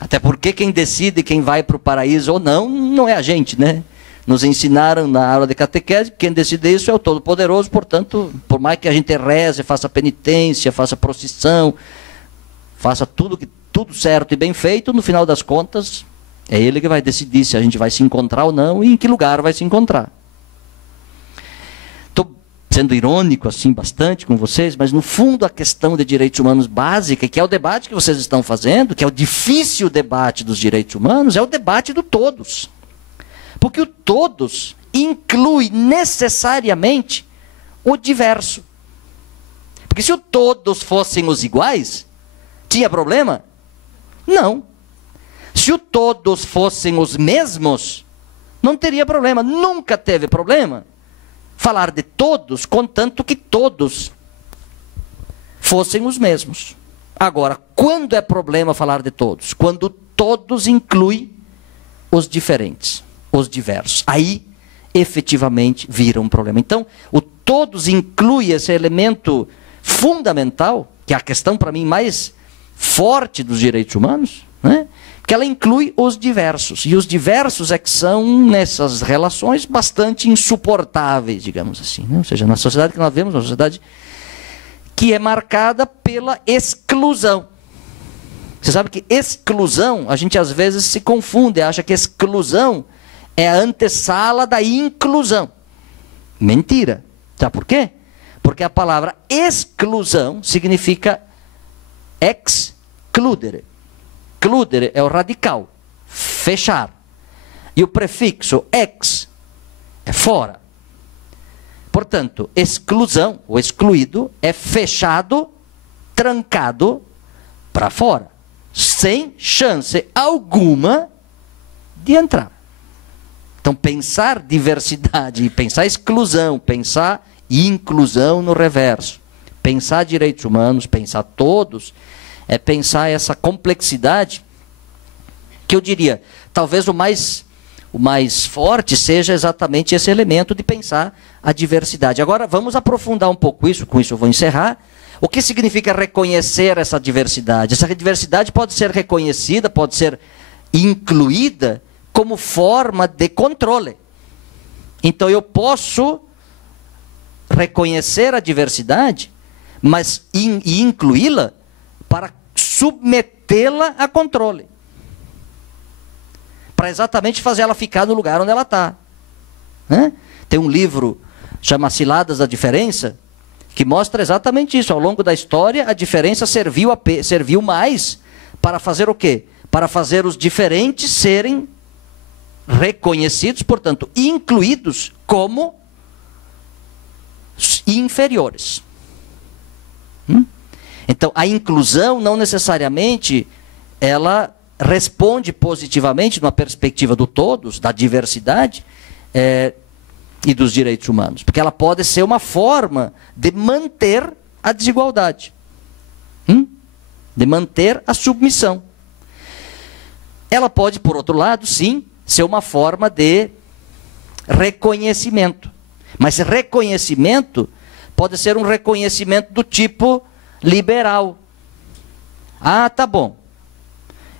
Até porque quem decide quem vai para o paraíso ou não, não é a gente, né? Nos ensinaram na aula de catequese que quem decide isso é o Todo-Poderoso, portanto, por mais que a gente reze, faça penitência, faça procissão, faça tudo certo e bem feito, no final das contas, é Ele que vai decidir se a gente vai se encontrar ou não e em que lugar vai se encontrar. Estou sendo irônico assim bastante com vocês, mas no fundo a questão de direitos humanos básica, que é o debate que vocês estão fazendo, que é o difícil debate dos direitos humanos, é o debate do todos. Porque o todos inclui necessariamente o diverso. Porque Porque se todos fossem os iguais, tinha problema? Não. Se todos fossem os mesmos, não teria problema. Nunca teve problema falar de todos, contanto que todos fossem os mesmos. Agora, quando é problema falar de todos? Quando todos incluem os diferentes, os diversos. Aí, efetivamente, vira um problema. Então, o todos inclui esse elemento fundamental, que é a questão, para mim, mais forte dos direitos humanos, né? Que ela inclui os diversos. E os diversos é que são, nessas relações, bastante insuportáveis, digamos assim, né? Ou seja, na sociedade que nós vemos, uma sociedade que é marcada pela exclusão. Você sabe que exclusão, a gente às vezes se confunde, acha que exclusão é a antessala da inclusão. Mentira. Sabe por quê? Porque a palavra exclusão significa excludere. Cludere é o radical, fechar. E o prefixo ex é fora. Portanto, exclusão, o excluído, é fechado, trancado para fora, sem chance alguma de entrar. Então, pensar diversidade, pensar exclusão, pensar inclusão no reverso, pensar direitos humanos, pensar todos, é pensar essa complexidade, que eu diria, talvez o mais forte seja exatamente esse elemento de pensar a diversidade. Agora, vamos aprofundar um pouco isso, com isso eu vou encerrar. O que significa reconhecer essa diversidade? Essa diversidade pode ser reconhecida, pode ser incluída como forma de controle. Então, eu posso reconhecer a diversidade, mas incluí-la para submetê-la a controle. Para exatamente fazer ela ficar no lugar onde ela está. Né? Tem um livro, chama Ciladas da Diferença, que mostra exatamente isso. Ao longo da história, a diferença serviu mais para fazer o quê? Para fazer os diferentes serem reconhecidos, portanto, incluídos como inferiores. Então, a inclusão não necessariamente ela responde positivamente numa perspectiva do todos, da diversidade e dos direitos humanos. Porque ela pode ser uma forma de manter a desigualdade. De manter a submissão. Ela pode, por outro lado, sim, ser uma forma de reconhecimento. Mas reconhecimento pode ser um reconhecimento do tipo liberal. Ah, tá bom.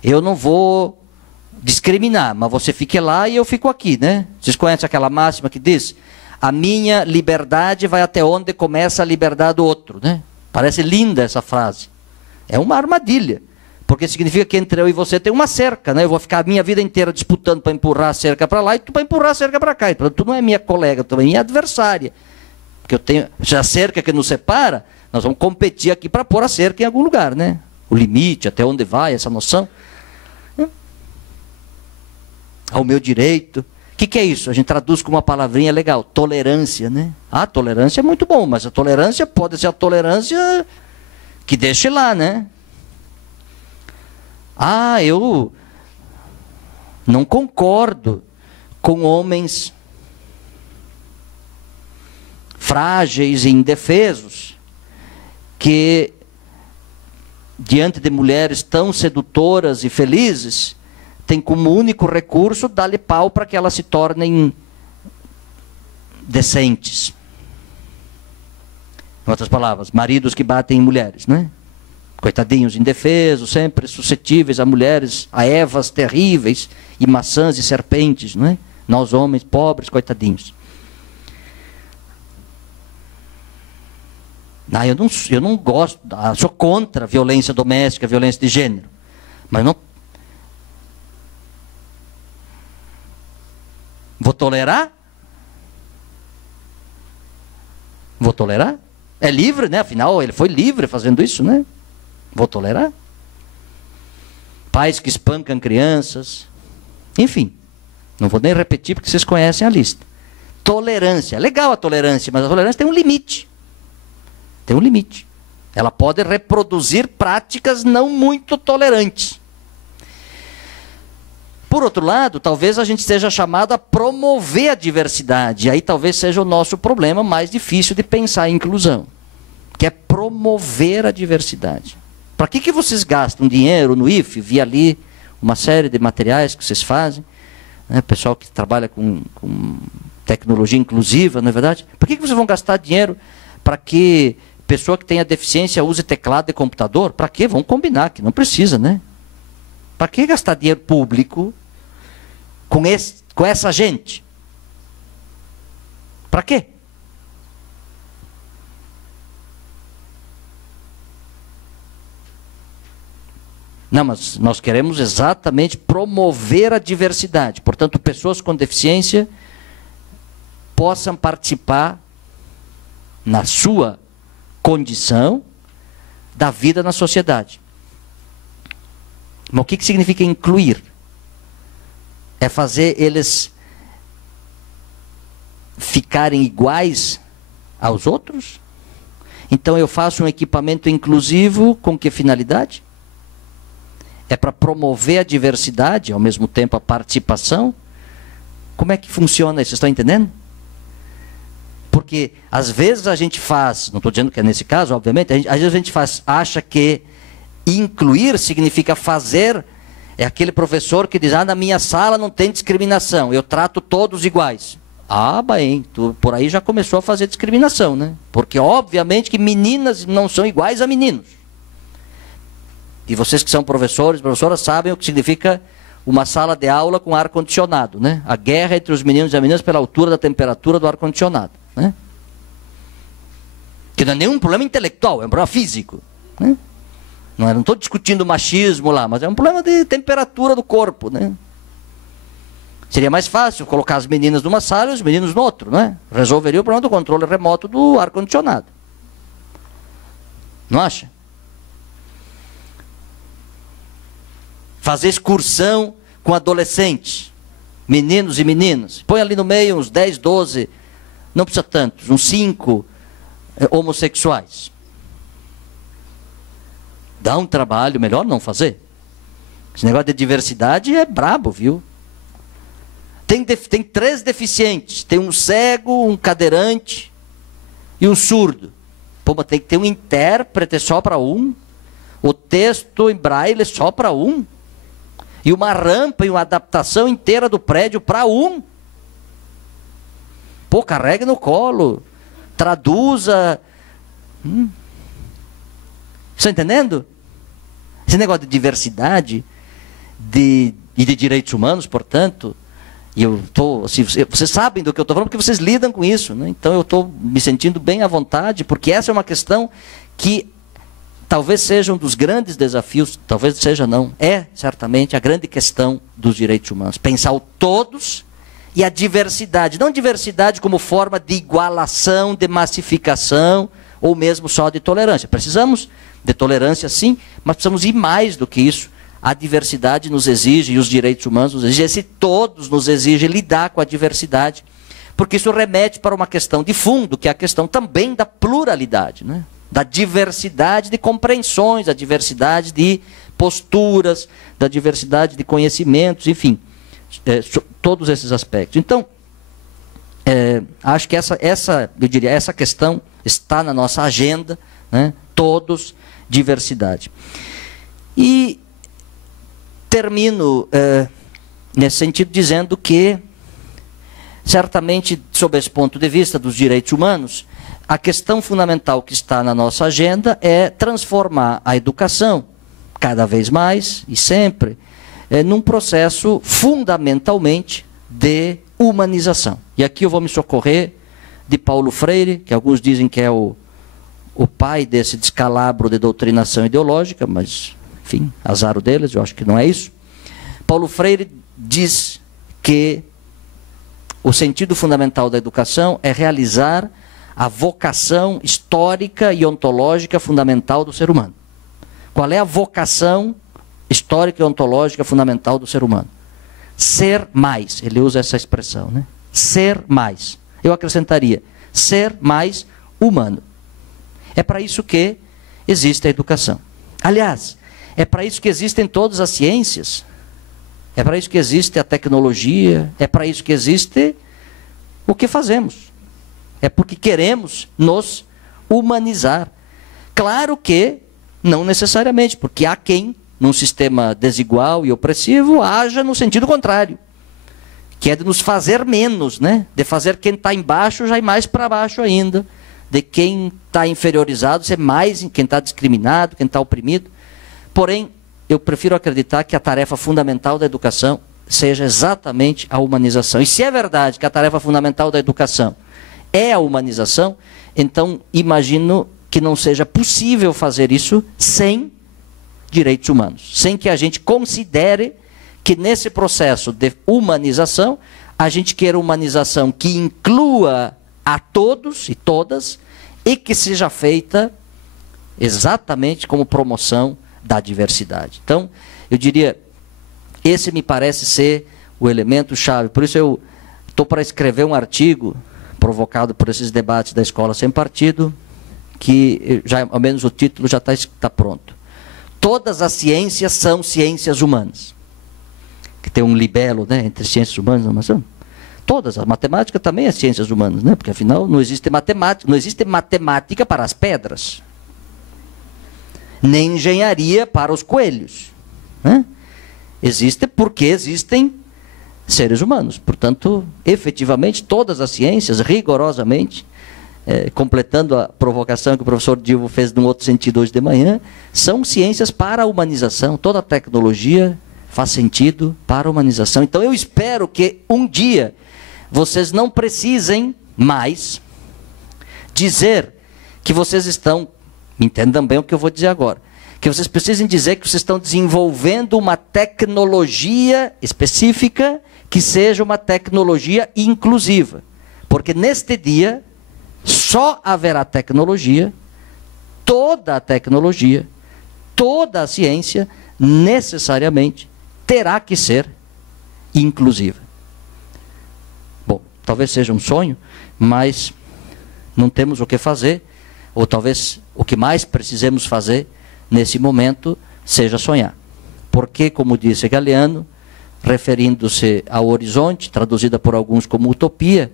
Eu não vou discriminar, mas você fique lá e eu fico aqui, né? Vocês conhecem aquela máxima que diz: a minha liberdade vai até onde começa a liberdade do outro, né? Parece linda essa frase. É uma armadilha, porque significa que entre eu e você tem uma cerca, né? Eu vou ficar a minha vida inteira disputando para empurrar a cerca para lá e tu para empurrar a cerca para cá. Então, tu não é minha colega, tu é minha adversária. Porque eu tenho a cerca que nos separa, nós vamos competir aqui para pôr a cerca em algum lugar, né? O limite, até onde vai essa noção. Ao meu direito. O que é isso? A gente traduz com uma palavrinha legal, tolerância, né? Ah, tolerância é muito bom, mas a tolerância pode ser a tolerância que deixe lá, né? Ah, eu não concordo com homens frágeis e indefesos que, diante de mulheres tão sedutoras e felizes, tem como único recurso dar-lhe pau para que elas se tornem decentes. Em outras palavras, maridos que batem em mulheres, né? Coitadinhos, indefesos, sempre suscetíveis a mulheres, a Evas terríveis, e maçãs e serpentes, não é? Nós homens pobres, coitadinhos. Ah, eu não gosto, sou contra a violência doméstica, a violência de gênero. Mas não... Vou tolerar? Vou tolerar? É livre, né? Afinal, ele foi livre fazendo isso, né? Vou tolerar? Pais que espancam crianças. Enfim, não vou nem repetir porque vocês conhecem a lista. Tolerância. Legal a tolerância, mas a tolerância tem um limite. Tem um limite. Ela pode reproduzir práticas não muito tolerantes. Por outro lado, talvez a gente seja chamado a promover a diversidade. Aí talvez seja o nosso problema mais difícil de pensar em inclusão, que é promover a diversidade. Para que vocês gastam dinheiro no IFE? Vi ali uma série de materiais que vocês fazem, né? Pessoal que trabalha com tecnologia inclusiva, não é verdade? Por que vocês vão gastar dinheiro para que pessoa que tenha deficiência use teclado de computador? Para quê? Vamos combinar que não precisa, né? Para que gastar dinheiro público com essa gente? Para quê? Não, mas nós queremos exatamente promover a diversidade. Portanto, pessoas com deficiência possam participar, na sua condição, da vida na sociedade. Mas o que significa incluir? É fazer eles ficarem iguais aos outros? Então eu faço um equipamento inclusivo com que finalidade? É para promover a diversidade, ao mesmo tempo a participação? Como é que funciona isso? Vocês estão entendendo? Porque às vezes a gente faz, não estou dizendo que é nesse caso, obviamente, às vezes a gente acha que incluir significa fazer, é aquele professor que diz, na minha sala não tem discriminação, eu trato todos iguais. Bem, tu por aí já começou a fazer discriminação, né? Porque obviamente que meninas não são iguais a meninos. E vocês que são professores, professoras, sabem o que significa uma sala de aula com ar-condicionado, né? A guerra entre os meninos e as meninas pela altura da temperatura do ar-condicionado, né? Que não é nenhum problema intelectual, é um problema físico, né? Não estou discutindo machismo lá, mas é um problema de temperatura do corpo, né? Seria mais fácil colocar as meninas numa sala e os meninos no outro, né? Resolveria o problema do controle remoto do ar-condicionado. Não acha? Fazer excursão com adolescentes, meninos e meninas. Põe ali no meio uns 10, 12, não precisa tantos, uns 5 homossexuais. Dá um trabalho, melhor não fazer. Esse negócio de diversidade é brabo, viu? Tem 3 deficientes, tem um cego, um cadeirante e um surdo. Pô, mas tem que ter um intérprete só para um, o texto em braille só para um, e uma rampa e uma adaptação inteira do prédio para um. Pô, carregue no colo, traduza. Está entendendo? Esse negócio de diversidade e de direitos humanos, portanto, e eu estou, assim, vocês sabem do que eu estou falando, porque vocês lidam com isso, né? Então eu estou me sentindo bem à vontade, porque essa é uma questão que talvez seja um dos grandes desafios, talvez seja não, é certamente a grande questão dos direitos humanos. Pensar o todos e a diversidade. Não diversidade como forma de igualação, de massificação, ou mesmo só de tolerância. Precisamos de tolerância sim, mas precisamos ir mais do que isso. A diversidade nos exige, e os direitos humanos nos exigem, esse todos nos exige lidar com a diversidade, porque isso remete para uma questão de fundo, que é a questão também da pluralidade, né? Da diversidade de compreensões, da diversidade de posturas, da diversidade de conhecimentos, enfim, todos esses aspectos. Então, acho que eu diria, essa questão está na nossa agenda, né? Todos, diversidade. E termino nesse sentido dizendo que, certamente, sob esse ponto de vista dos direitos humanos, a questão fundamental que está na nossa agenda é transformar a educação, cada vez mais e sempre, num processo fundamentalmente de humanização. E aqui eu vou me socorrer de Paulo Freire, que alguns dizem que é o pai desse descalabro de doutrinação ideológica, mas, enfim, azar o deles, eu acho que não é isso. Paulo Freire diz que o sentido fundamental da educação é realizar a vocação histórica e ontológica fundamental do ser humano. Qual é a vocação histórica e ontológica fundamental do ser humano? Ser mais. Ele usa essa expressão, né? Ser mais. Eu acrescentaria, ser mais humano. É para isso que existe a educação. Aliás, é para isso que existem todas as ciências, é para isso que existe a tecnologia, é para isso que existe o que fazemos. É porque queremos nos humanizar. Claro que não necessariamente, porque há quem, num sistema desigual e opressivo, haja no sentido contrário, que é de nos fazer menos, né? De fazer quem está embaixo já ir mais para baixo ainda, de quem está inferiorizado ser mais, quem está discriminado, quem está oprimido. Porém, eu prefiro acreditar que a tarefa fundamental da educação seja exatamente a humanização. E se é verdade que a tarefa fundamental da educação é a humanização, então imagino que não seja possível fazer isso sem direitos humanos, sem que a gente considere que nesse processo de humanização, a gente queira humanização que inclua a todos e todas e que seja feita exatamente como promoção da diversidade. Então, eu diria, esse me parece ser o elemento chave. Por isso eu estou para escrever um artigo provocado por esses debates da Escola Sem Partido, que já, ao menos o título já está pronto. Todas as ciências são ciências humanas. Que tem um libelo, né, entre ciências humanas e humanas. Todas, a matemática também é ciências humanas, né, porque afinal não existe matemática para as pedras, nem engenharia para os coelhos, né? Existe porque existem seres humanos. Portanto, efetivamente, todas as ciências, rigorosamente, completando a provocação que o professor Dilvo fez num outro sentido hoje de manhã, são ciências para a humanização. Toda a tecnologia faz sentido para a humanização. Então, eu espero que um dia vocês não precisem mais dizer que vocês estão, entendam bem o que eu vou dizer agora, que vocês precisem dizer que vocês estão desenvolvendo uma tecnologia específica que seja uma tecnologia inclusiva. Porque neste dia, só haverá tecnologia, toda a tecnologia, toda a ciência, necessariamente, terá que ser inclusiva. Bom, talvez seja um sonho, mas não temos o que fazer, ou talvez o que mais precisemos fazer nesse momento seja sonhar. Porque, como disse Galeano, referindo-se ao horizonte, traduzida por alguns como utopia,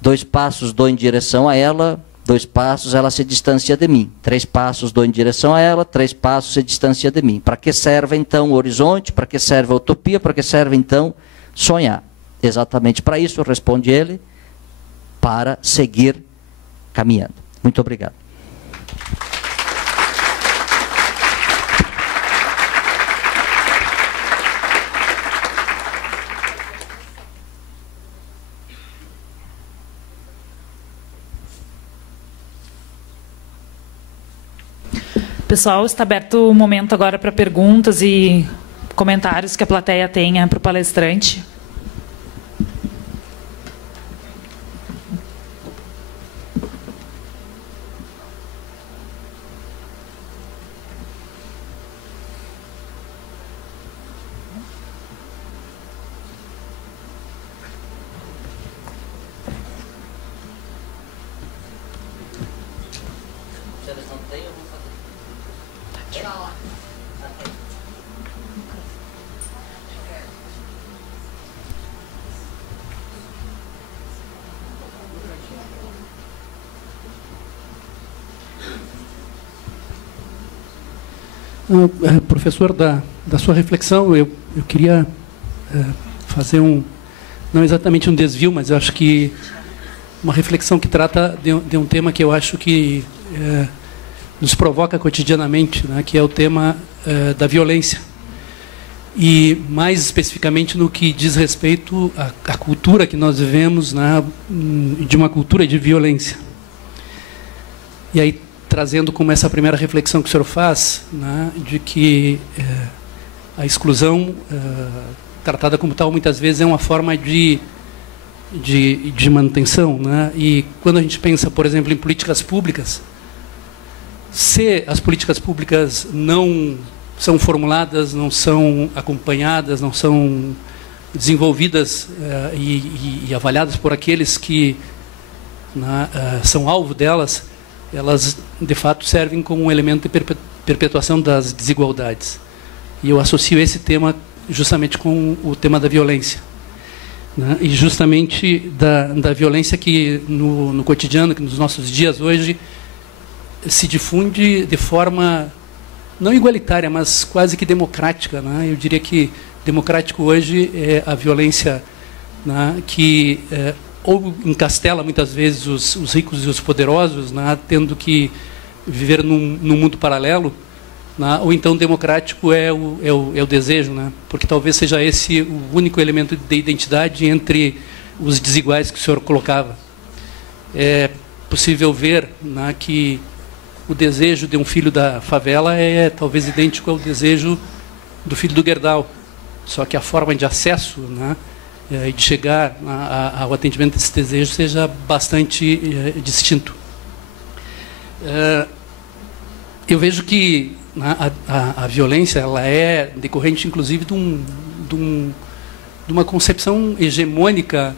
2 passos dou em direção a ela, 2 passos ela se distancia de mim. 3 passos dou em direção a ela, 3 passos se distancia de mim. Para que serve então o horizonte? Para que serve a utopia? Para que serve então sonhar? Exatamente para isso, responde ele, para seguir caminhando. Muito obrigado. Pessoal, está aberto o momento agora para perguntas e comentários que a plateia tenha para o palestrante. Professor, da sua reflexão, eu queria fazer não exatamente um desvio, mas eu acho que uma reflexão que trata de um tema que eu acho que nos provoca cotidianamente, né, que é o tema da violência. E, mais especificamente, no que diz respeito à cultura que nós vivemos, né, de uma cultura de violência. E aí, trazendo como essa primeira reflexão que o senhor faz, né, de que a exclusão, tratada como tal, muitas vezes é uma forma de manutenção, né? E quando a gente pensa, por exemplo, em políticas públicas, se as políticas públicas não são formuladas, não são acompanhadas, não são desenvolvidas e avaliadas por aqueles que, né, são alvo delas, elas, de fato, servem como um elemento de perpetuação das desigualdades. E eu associo esse tema justamente com o tema da violência, né? E justamente da violência que no cotidiano, que nos nossos dias hoje, se difunde de forma não igualitária, mas quase que democrática, né? Eu diria que democrático hoje é a violência, né, que ou encastela muitas vezes os ricos e os poderosos, né, tendo que viver num mundo paralelo, né, ou então democrático é o desejo, né, porque talvez seja esse o único elemento de identidade entre os desiguais que o senhor colocava. É possível ver, né, que o desejo de um filho da favela é talvez idêntico ao desejo do filho do Gerdau, só que a forma de acesso, né, e de chegar ao atendimento desse desejo seja bastante distinto. Eu vejo que a violência ela é decorrente, inclusive, de uma concepção hegemônica,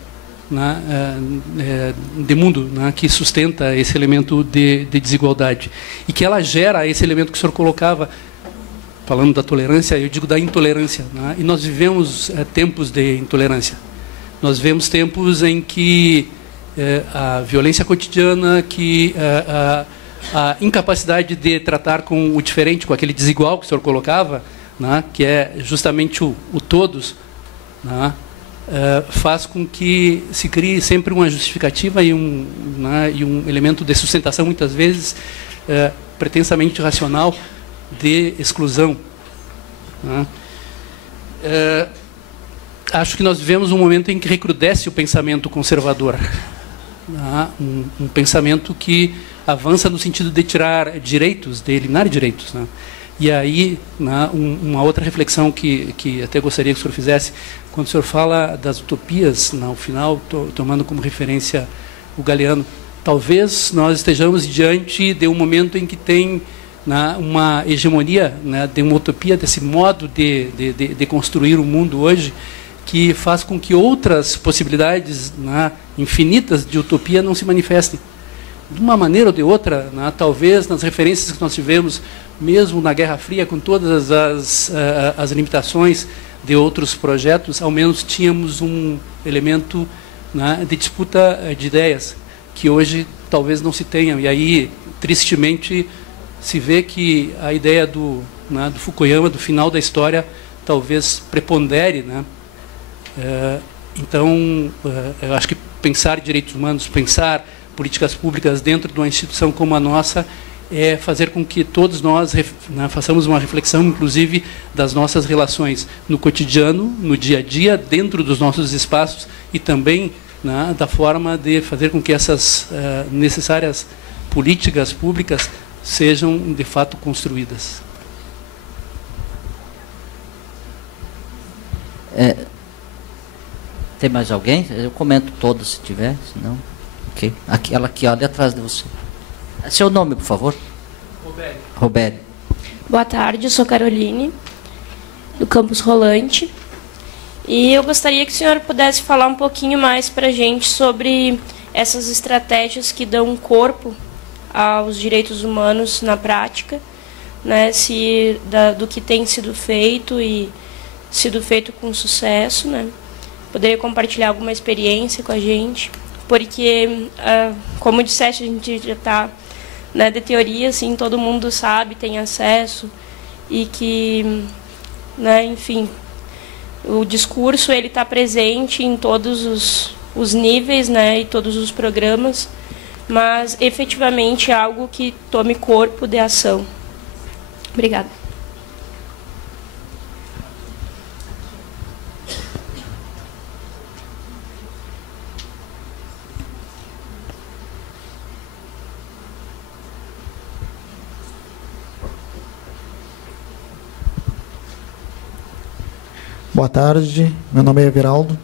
né, de mundo, né, que sustenta esse elemento de desigualdade e que ela gera esse elemento que o senhor colocava, falando da tolerância, eu digo da intolerância, né? E nós vivemos tempos de intolerância. Nós vivemos tempos em que a violência cotidiana, que a incapacidade de tratar com o diferente, com aquele desigual que o senhor colocava, né? Que é justamente o todos, né? Faz com que se crie sempre uma justificativa e um elemento de sustentação, muitas vezes pretensamente racional, de exclusão, né? Acho que nós vivemos um momento em que recrudesce o pensamento conservador, né? Um pensamento que avança no sentido de tirar direitos, de eliminar direitos, né? E aí, né, uma outra reflexão que até gostaria que o senhor fizesse, quando o senhor fala das utopias, no final, tomando como referência o Galeano, talvez nós estejamos diante de um momento em que tem, né, uma hegemonia, né, de uma utopia, desse modo de construir o mundo hoje, que faz com que outras possibilidades, né, infinitas de utopia não se manifestem. De uma maneira ou de outra, né, talvez nas referências que nós tivemos, mesmo na Guerra Fria, com todas as limitações de outros projetos, ao menos tínhamos um elemento, né, de disputa de ideias, que hoje talvez não se tenham. E aí, tristemente, se vê que a ideia do Fukuyama, do final da história, talvez prepondere, né? Então, eu acho que pensar direitos humanos, pensar políticas públicas dentro de uma instituição como a nossa, é fazer com que todos nós, né, façamos uma reflexão, inclusive, das nossas relações no cotidiano, no dia a dia, dentro dos nossos espaços, e também, né, da forma de fazer com que essas necessárias políticas públicas sejam, de fato, construídas. Tem mais alguém? Eu comento todas, se tiver, senão... Okay. Aquela aqui, olha atrás de você. Seu nome, por favor? Robério. Boa tarde, eu sou Caroline, do Campus Rolante. E eu gostaria que o senhor pudesse falar um pouquinho mais para a gente sobre essas estratégias que dão corpo aos direitos humanos na prática, né, do que tem sido feito e sido feito com sucesso, né? Poderia compartilhar alguma experiência com a gente, porque, como disseste, a gente já está, né, de teoria, assim, todo mundo sabe, tem acesso, e que, né, enfim, o discurso ele está presente em todos os níveis, né, e todos os programas, mas efetivamente é algo que tome corpo de ação. Obrigada. Boa tarde, meu nome é Everaldo.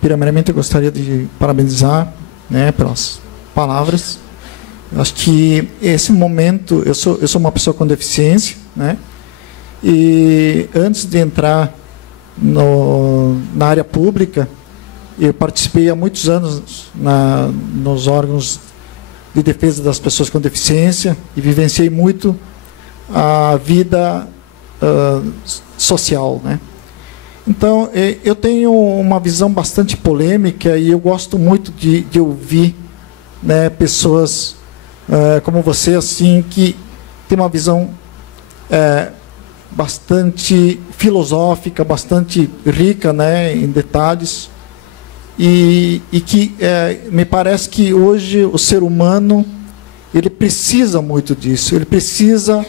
Primeiramente, eu gostaria de parabenizar, né, pelas palavras. Eu acho que esse momento, eu sou uma pessoa com deficiência, né, e antes de entrar na área pública, eu participei há muitos anos nos órgãos de defesa das pessoas com deficiência e vivenciei muito a vida social, né? Então, eu tenho uma visão bastante polêmica e eu gosto muito de ouvir, né, pessoas como você, assim, que tem uma visão bastante filosófica, bastante rica, né, em detalhes, e que me parece que hoje o ser humano ele precisa muito disso, ele precisa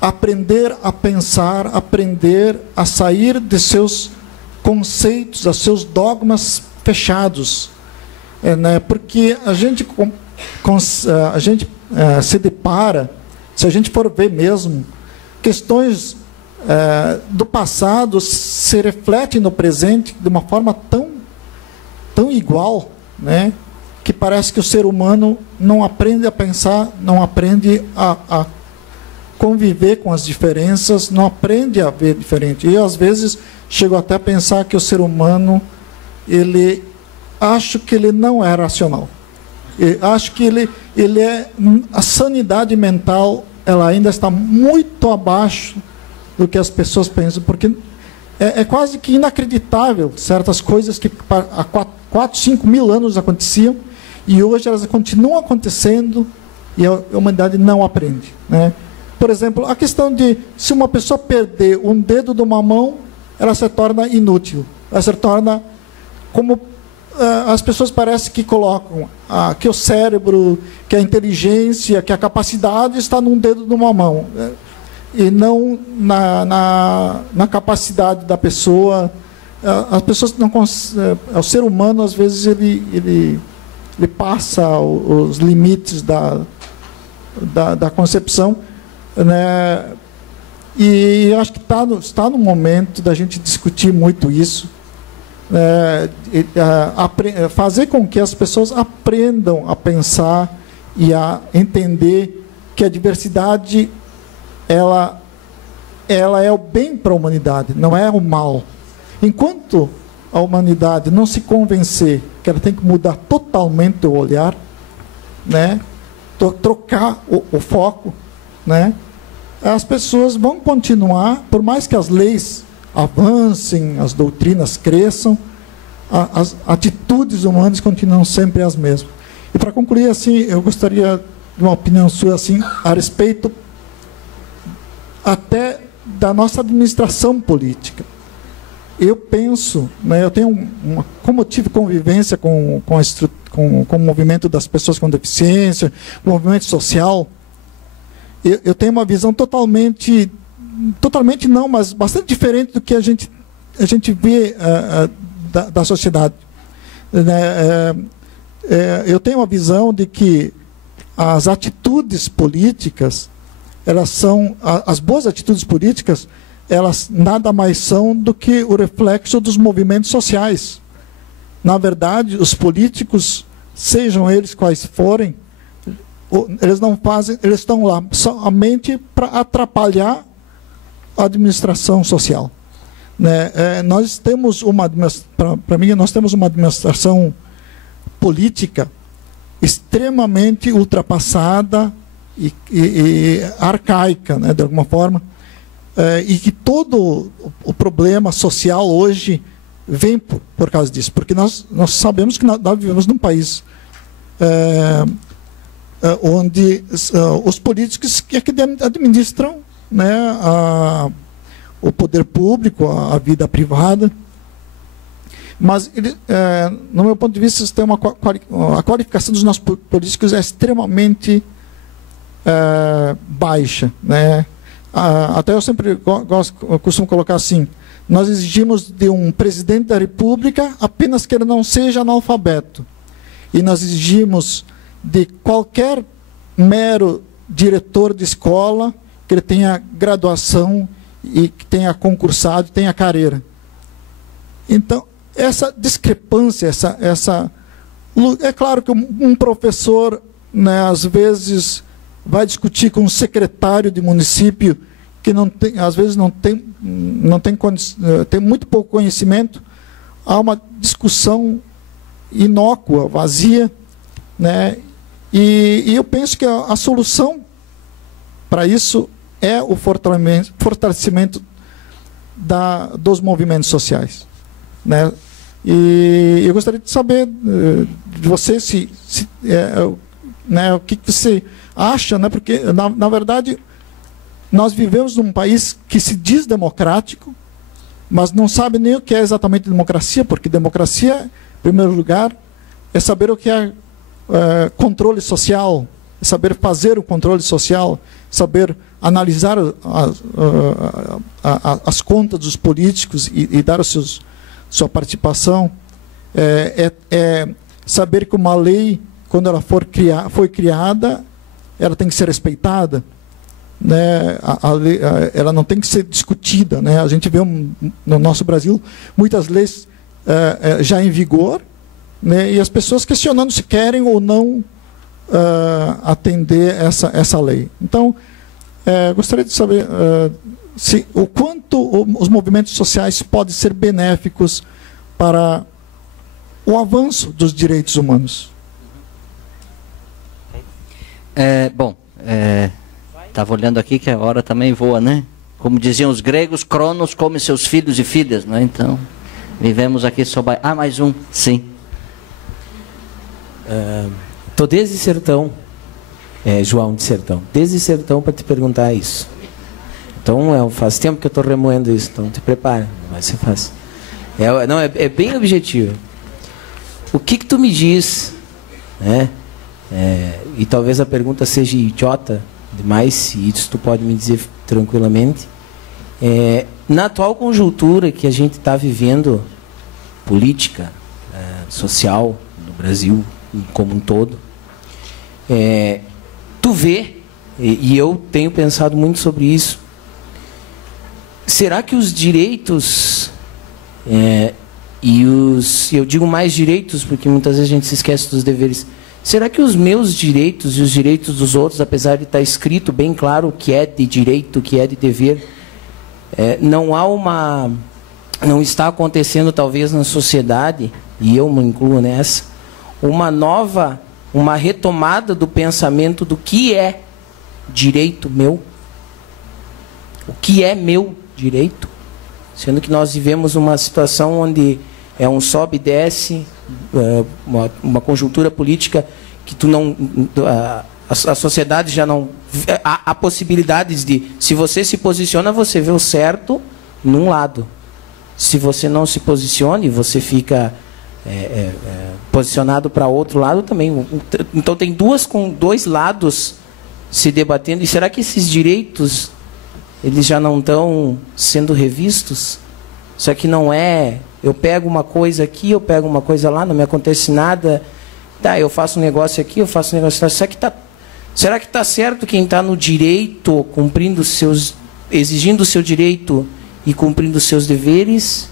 aprender a pensar, aprender a sair de seus conceitos, dos seus dogmas fechados, né? Porque a gente se depara, se a gente for ver mesmo, questões do passado se refletem no presente de uma forma tão igual, né? Que parece que o ser humano não aprende a pensar, não aprende a conviver com as diferenças, não aprende a ver diferente. E às vezes chego até a pensar que o ser humano, acho que ele não é racional. Acho que a sanidade mental, ela ainda está muito abaixo do que as pessoas pensam, porque é quase que inacreditável certas coisas que há 4, 5 mil anos aconteciam e hoje elas continuam acontecendo e a humanidade não aprende, né? Por exemplo, a questão de se uma pessoa perder um dedo de uma mão, ela se torna inútil. Ela se torna como as pessoas parecem que colocam que o cérebro, que a inteligência, que a capacidade está num dedo de uma mão, e não na capacidade da pessoa. As pessoas não o ser humano, às vezes, ele passa os limites da concepção, né? E eu acho que está no momento da gente discutir muito isso, fazer com que as pessoas aprendam a pensar e a entender que a diversidade ela é o bem para a humanidade, não é o mal. Enquanto a humanidade não se convencer que ela tem que mudar totalmente o olhar, né, trocar o foco, né, as pessoas vão continuar, por mais que as leis avancem, as doutrinas cresçam, as atitudes humanas continuam sempre as mesmas. E para concluir, assim, eu gostaria de uma opinião sua, assim, a respeito até da nossa administração política. Eu penso, né, como eu tive convivência com o movimento das pessoas com deficiência, o movimento social, eu tenho uma visão totalmente não, mas bastante diferente do que a gente vê da sociedade. Eu tenho uma visão de que as atitudes políticas, as boas atitudes políticas, elas nada mais são do que o reflexo dos movimentos sociais. Na verdade, os políticos, sejam eles quais forem, eles estão lá somente para atrapalhar a administração social, né? Nós temos para mim, nós temos uma administração política extremamente ultrapassada e arcaica, né, de alguma forma, e que todo o problema social hoje vem por causa disso, porque nós sabemos que nós vivemos num país onde os políticos que administram, né, o poder público, a vida privada, mas no meu ponto de vista a qualificação dos nossos políticos é extremamente baixa, né? Até eu sempre costumo colocar assim: nós exigimos de um presidente da República apenas que ele não seja analfabeto, e nós exigimos de qualquer mero diretor de escola que ele tenha graduação e que tenha concursado, tenha carreira. Então, essa discrepância, é claro que um professor, né, às vezes vai discutir com um secretário de município que não tem, às vezes tem muito pouco conhecimento, há uma discussão inócua, vazia, né, E eu penso que a solução para isso é o fortalecimento dos movimentos sociais, né? E eu gostaria de saber de você né, o que você acha, né? Porque na verdade nós vivemos num país que se diz democrático, mas não sabe nem o que é exatamente democracia, porque democracia, em primeiro lugar, é saber o que é controle social, é saber fazer o controle social, saber analisar as contas dos políticos e dar sua participação, saber que uma lei, quando ela foi criada, ela tem que ser respeitada, né? A lei, ela não tem que ser discutida, né? A gente vê no nosso Brasil muitas leis já em vigor, né? E as pessoas questionando se querem ou não atender essa lei. Então, gostaria de saber o quanto os movimentos sociais podem ser benéficos para o avanço dos direitos humanos. Bom, estava olhando aqui que a hora também voa, né? Como diziam os gregos, Cronos come seus filhos e filhas, né? Então, vivemos aqui sob... mais um, sim. Estou desde Sertão, João de Sertão, desde Sertão para te perguntar isso. Então, faz tempo que eu estou remoendo isso, então te prepara, não vai ser fácil. É bem objetivo. O que tu me diz, né? E talvez a pergunta seja idiota demais, e isso tu pode me dizer tranquilamente. Na atual conjuntura que a gente está vivendo, política, social, no Brasil como um todo, tu vê, e eu tenho pensado muito sobre isso, será que os direitos, eu digo mais direitos porque muitas vezes a gente se esquece dos deveres, será que os meus direitos e os direitos dos outros, apesar de estar escrito bem claro o que é de direito, o que é de dever, não está acontecendo talvez na sociedade, e eu me incluo nessa, uma retomada do pensamento do que é direito meu? O que é meu direito? Sendo que nós vivemos uma situação onde é um sobe e desce, uma conjuntura política que a sociedade já não... Há possibilidades de, se você se posiciona, você vê o certo num lado. Se você não se posiciona e você fica posicionado para outro lado também. Então tem dois lados se debatendo. E será que esses direitos eles já não estão sendo revistos? Isso aqui não é... Eu pego uma coisa aqui, eu pego uma coisa lá, não me acontece nada. Tá, eu faço um negócio aqui, eu faço um negócio lá. Será que está certo quem está no direito, exigindo o seu direito e cumprindo os seus deveres?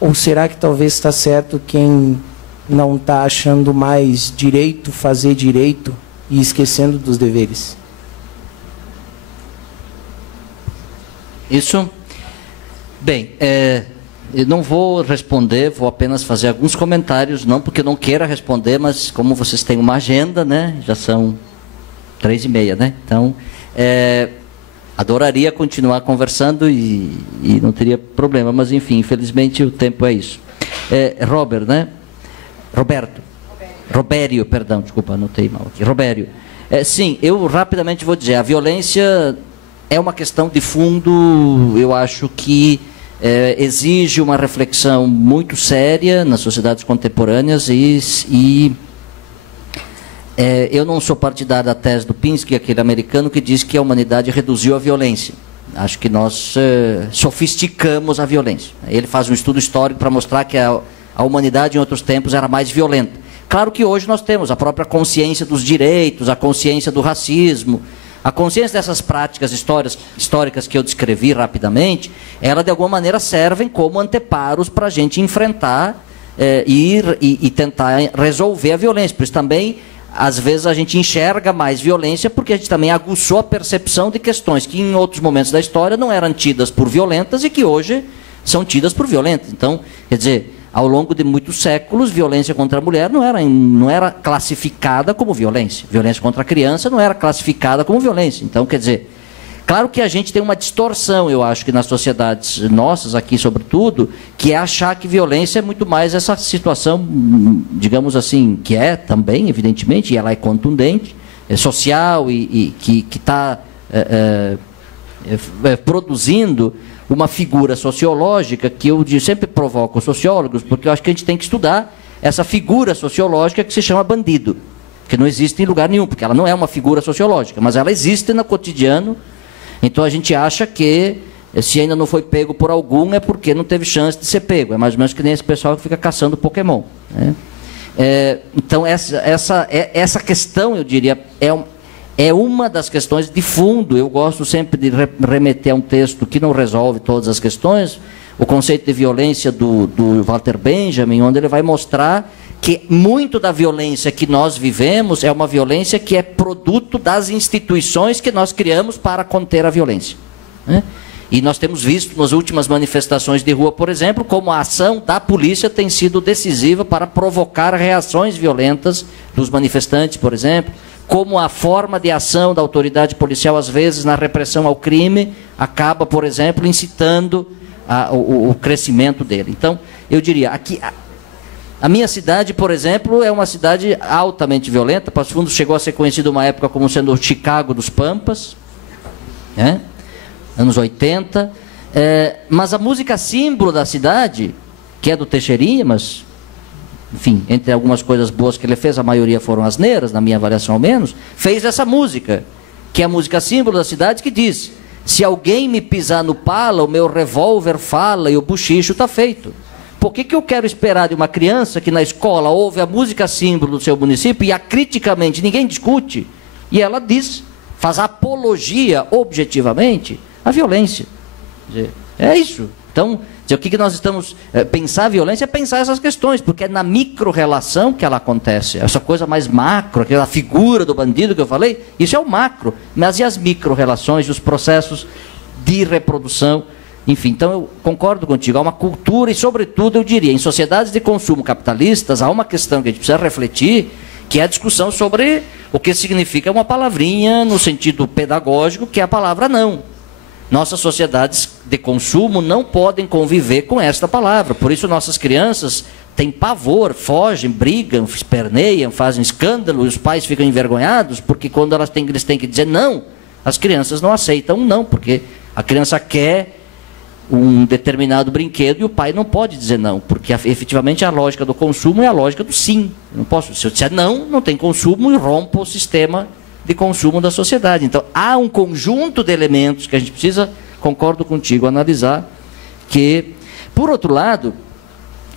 Ou será que talvez está certo quem não está achando mais direito fazer direito e esquecendo dos deveres? Isso? Bem, eu não vou responder, vou apenas fazer alguns comentários, não porque eu não queira responder, mas como vocês têm uma agenda, né? Já são 3h30, né? Então, adoraria continuar conversando e não teria problema, mas enfim, infelizmente o tempo é isso. Robert, né? Robério, perdão, desculpa, anotei mal aqui. Robério. Sim, eu rapidamente vou dizer, a violência é uma questão de fundo, eu acho que exige uma reflexão muito séria nas sociedades contemporâneas e eu não sou partidário da tese do Pinsky, aquele americano que diz que a humanidade reduziu a violência. Acho que nós sofisticamos a violência. Ele faz um estudo histórico para mostrar que a humanidade em outros tempos era mais violenta. Claro que hoje nós temos a própria consciência dos direitos, a consciência do racismo, a consciência dessas práticas históricas que eu descrevi rapidamente, elas de alguma maneira servem como anteparos para a gente enfrentar e tentar resolver a violência. Por isso também, às vezes, a gente enxerga mais violência porque a gente também aguçou a percepção de questões que em outros momentos da história não eram tidas por violentas e que hoje são tidas por violentas. Então, quer dizer, ao longo de muitos séculos, violência contra a mulher não era classificada como violência. Violência contra a criança não era classificada como violência. Então, quer dizer, claro que a gente tem uma distorção, eu acho, que nas sociedades nossas, aqui sobretudo, que é achar que violência é muito mais essa situação, digamos assim, que é também, evidentemente, e ela é contundente, é social e que está produzindo uma figura sociológica que eu sempre provoco os sociólogos, porque eu acho que a gente tem que estudar essa figura sociológica que se chama bandido, que não existe em lugar nenhum, porque ela não é uma figura sociológica, mas ela existe no cotidiano. Então a gente acha que se ainda não foi pego por algum é porque não teve chance de ser pego. É mais ou menos que nem esse pessoal que fica caçando Pokémon, né? Então essa questão, eu diria, é uma das questões de fundo. Eu gosto sempre de remeter a um texto que não resolve todas as questões, o conceito de violência do Walter Benjamin, onde ele vai mostrar que muito da violência que nós vivemos é uma violência que é produto das instituições que nós criamos para conter a violência, né? E nós temos visto nas últimas manifestações de rua, por exemplo, como a ação da polícia tem sido decisiva para provocar reações violentas dos manifestantes, por exemplo, como a forma de ação da autoridade policial, às vezes, na repressão ao crime, acaba, por exemplo, incitando o crescimento dele. Então, eu diria, aqui, a minha cidade, por exemplo, é uma cidade altamente violenta. Passo Fundo chegou a ser conhecido uma época como sendo o Chicago dos Pampas, né? Anos 80. Mas a música símbolo da cidade, que é do Teixeirinha, mas, enfim, entre algumas coisas boas que ele fez, a maioria foram asneiras, na minha avaliação ao menos, fez essa música, que é a música símbolo da cidade, que diz: se alguém me pisar no pala, o meu revólver fala e o bochicho está feito. Por que eu quero esperar de uma criança que na escola ouve a música símbolo do seu município e acriticamente ninguém discute, e ela diz, faz apologia objetivamente à violência? É isso. Então, o que nós estamos... pensar a violência é pensar essas questões, porque é na micro-relação que ela acontece. Essa coisa mais macro, aquela figura do bandido que eu falei, isso é o macro. Mas e as micro-relações, os processos de reprodução? Enfim, então eu concordo contigo. Há uma cultura e, sobretudo, eu diria, em sociedades de consumo capitalistas, há uma questão que a gente precisa refletir, que é a discussão sobre o que significa uma palavrinha no sentido pedagógico, que é a palavra não. Nossas sociedades de consumo não podem conviver com esta palavra. Por isso nossas crianças têm pavor, fogem, brigam, esperneiam, fazem escândalo, e os pais ficam envergonhados, porque quando eles têm que dizer não, as crianças não aceitam um não, porque a criança quer um determinado brinquedo e o pai não pode dizer não, porque efetivamente a lógica do consumo é a lógica do sim. Eu não posso, se eu disser não, não tem consumo e rompo o sistema de consumo da sociedade. Então, há um conjunto de elementos que a gente precisa, concordo contigo, analisar, que, por outro lado,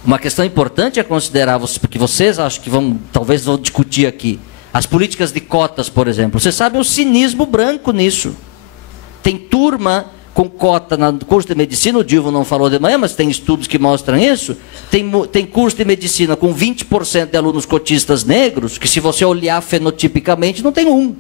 uma questão importante é considerar, porque vocês acho que talvez vão discutir aqui, as políticas de cotas, por exemplo. Você sabe o cinismo branco nisso. Tem turma com cota no curso de medicina, o Dilma não falou de manhã, mas tem estudos que mostram isso. Tem curso de medicina com 20% de alunos cotistas negros, que se você olhar fenotipicamente, não tem um.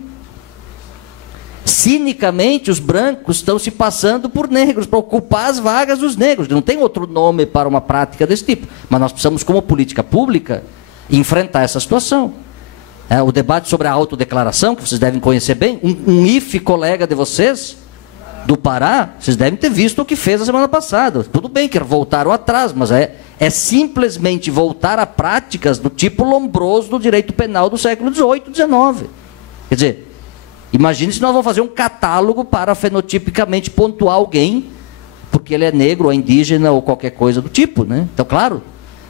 Cinicamente, os brancos estão se passando por negros, para ocupar as vagas dos negros. Não tem outro nome para uma prática desse tipo. Mas nós precisamos, como política pública, enfrentar essa situação. O debate sobre a autodeclaração, que vocês devem conhecer bem, um IFE colega de vocês, do Pará, vocês devem ter visto o que fez a semana passada. Tudo bem que voltaram atrás, mas é simplesmente voltar a práticas do tipo lombroso do direito penal do século XVIII, XIX. Quer dizer, imagine se nós vamos fazer um catálogo para fenotipicamente pontuar alguém, porque ele é negro ou indígena ou qualquer coisa do tipo, né? Então, claro,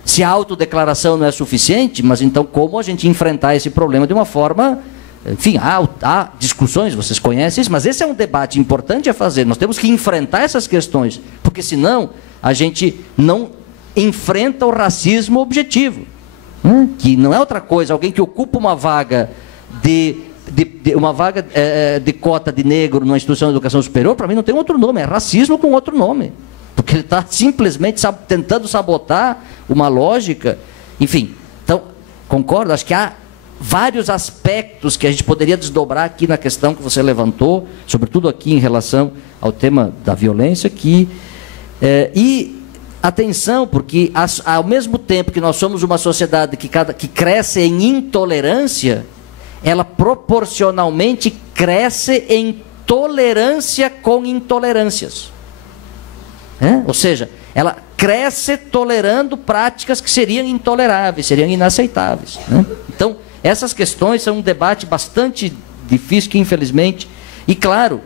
se a autodeclaração não é suficiente, mas então como a gente enfrentar esse problema de uma forma... Enfim, há discussões, vocês conhecem isso, mas esse é um debate importante a fazer. Nós temos que enfrentar essas questões, porque senão a gente não enfrenta o racismo objetivo, né? Que não é outra coisa. Alguém que ocupa uma vaga de cota de negro numa instituição de educação superior, para mim não tem outro nome, é racismo com outro nome, porque ele está simplesmente tentando sabotar uma lógica. Enfim, então, concordo, acho que há vários aspectos que a gente poderia desdobrar aqui na questão que você levantou, sobretudo aqui em relação ao tema da violência, e atenção, porque ao mesmo tempo que nós somos uma sociedade que cresce em intolerância, ela proporcionalmente cresce em tolerância com intolerâncias. Ou seja, ela cresce tolerando práticas que seriam intoleráveis, seriam inaceitáveis. Então, essas questões são um debate bastante difícil que, infelizmente, e claro,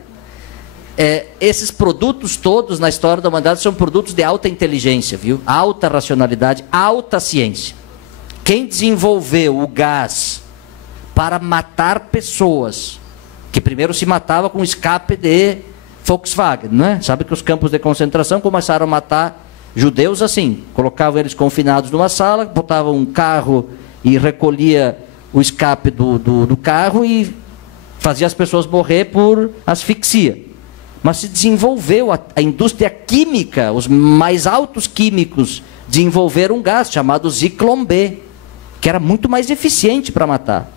esses produtos todos na história da humanidade são produtos de alta inteligência, viu? Alta racionalidade, alta ciência. Quem desenvolveu o gás para matar pessoas, que primeiro se matava com escape de Volkswagen, não é? Sabe que os campos de concentração começaram a matar judeus assim, colocavam eles confinados numa sala, botavam um carro e recolhia o escape do carro e fazia as pessoas morrer por asfixia. Mas se desenvolveu a indústria química, os mais altos químicos desenvolveram um gás chamado Zyklon B, que era muito mais eficiente para matar.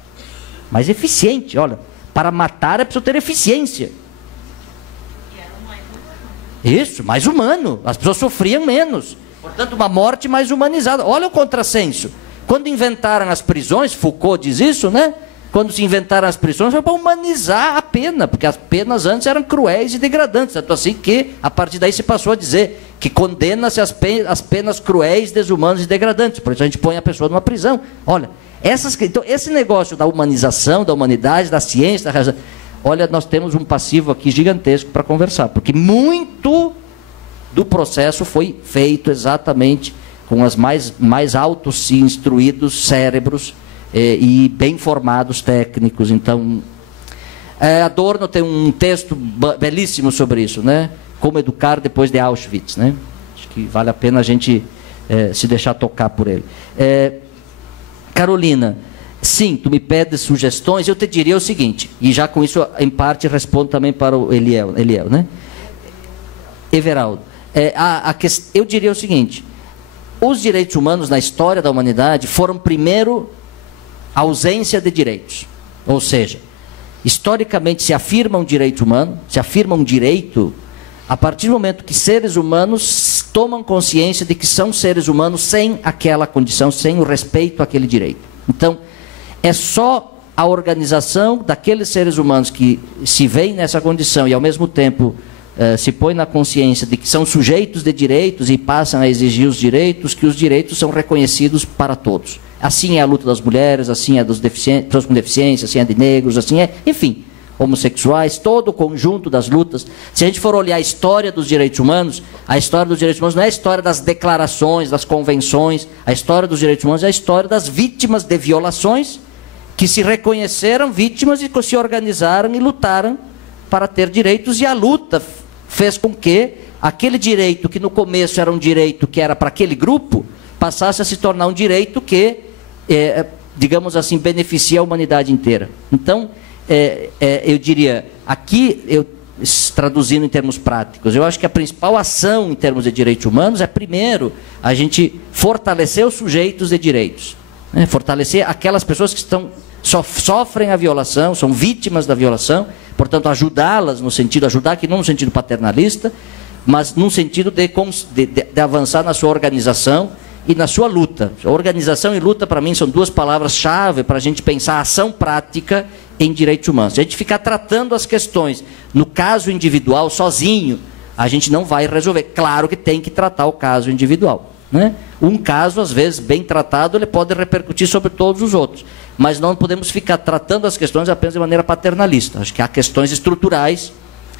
Mais eficiente, olha, para matar é preciso ter eficiência. Isso, mais humano. As pessoas sofriam menos. Portanto, uma morte mais humanizada. Olha o contrassenso. Quando inventaram as prisões, Foucault diz isso, né? Quando se inventaram as prisões, foi para humanizar a pena, porque as penas antes eram cruéis e degradantes. Tanto assim que, a partir daí, se passou a dizer que condena-se as penas cruéis, desumanas e degradantes. Por isso a gente põe a pessoa numa prisão. Olha, então, esse negócio da humanização, da humanidade, da ciência, da razão. Olha, nós temos um passivo aqui gigantesco para conversar, porque muito do processo foi feito exatamente com os mais altos e instruídos cérebros e bem formados técnicos. Então, Adorno tem um texto belíssimo sobre isso, né? Como educar depois de Auschwitz, né? Acho que vale a pena a gente se deixar tocar por ele. Carolina, sim, tu me pedes sugestões, eu te diria o seguinte, e já com isso, em parte, respondo também para o Eliel, né? Everaldo, eu diria o seguinte, os direitos humanos na história da humanidade foram, primeiro, ausência de direitos. Ou seja, historicamente se afirma um direito humano, se afirma um direito, a partir do momento que seres humanos tomam consciência de que são seres humanos sem aquela condição, sem o respeito àquele direito. Então, é só a organização daqueles seres humanos que se veem nessa condição e, ao mesmo tempo, se põe na consciência de que são sujeitos de direitos e passam a exigir os direitos, que os direitos são reconhecidos para todos. Assim é a luta das mulheres, assim é dos pessoas com deficiência, assim é de negros, assim é, enfim, homossexuais, todo o conjunto das lutas. Se a gente for olhar a história dos direitos humanos, a história dos direitos humanos não é a história das declarações, das convenções, a história dos direitos humanos é a história das vítimas de violações que se reconheceram vítimas e se organizaram e lutaram para ter direitos, e a luta fez com que aquele direito que no começo era um direito que era para aquele grupo, passasse a se tornar um direito que, digamos assim, beneficia a humanidade inteira. Então, eu diria, aqui, traduzindo em termos práticos, eu acho que a principal ação em termos de direitos humanos é, primeiro, a gente fortalecer os sujeitos de direitos, né? Fortalecer aquelas pessoas que sofrem a violação, são vítimas da violação, portanto, ajudá-las no sentido, ajudar aqui não no sentido paternalista, mas no sentido de avançar na sua organização e na sua luta. Organização e luta, para mim, são duas palavras-chave para a gente pensar a ação prática em direitos humanos. Se a gente ficar tratando as questões no caso individual, sozinho, a gente não vai resolver. Claro que tem que tratar o caso individual, né? Um caso, às vezes, bem tratado, ele pode repercutir sobre todos os outros. Mas não podemos ficar tratando as questões apenas de maneira paternalista. Acho que há questões estruturais,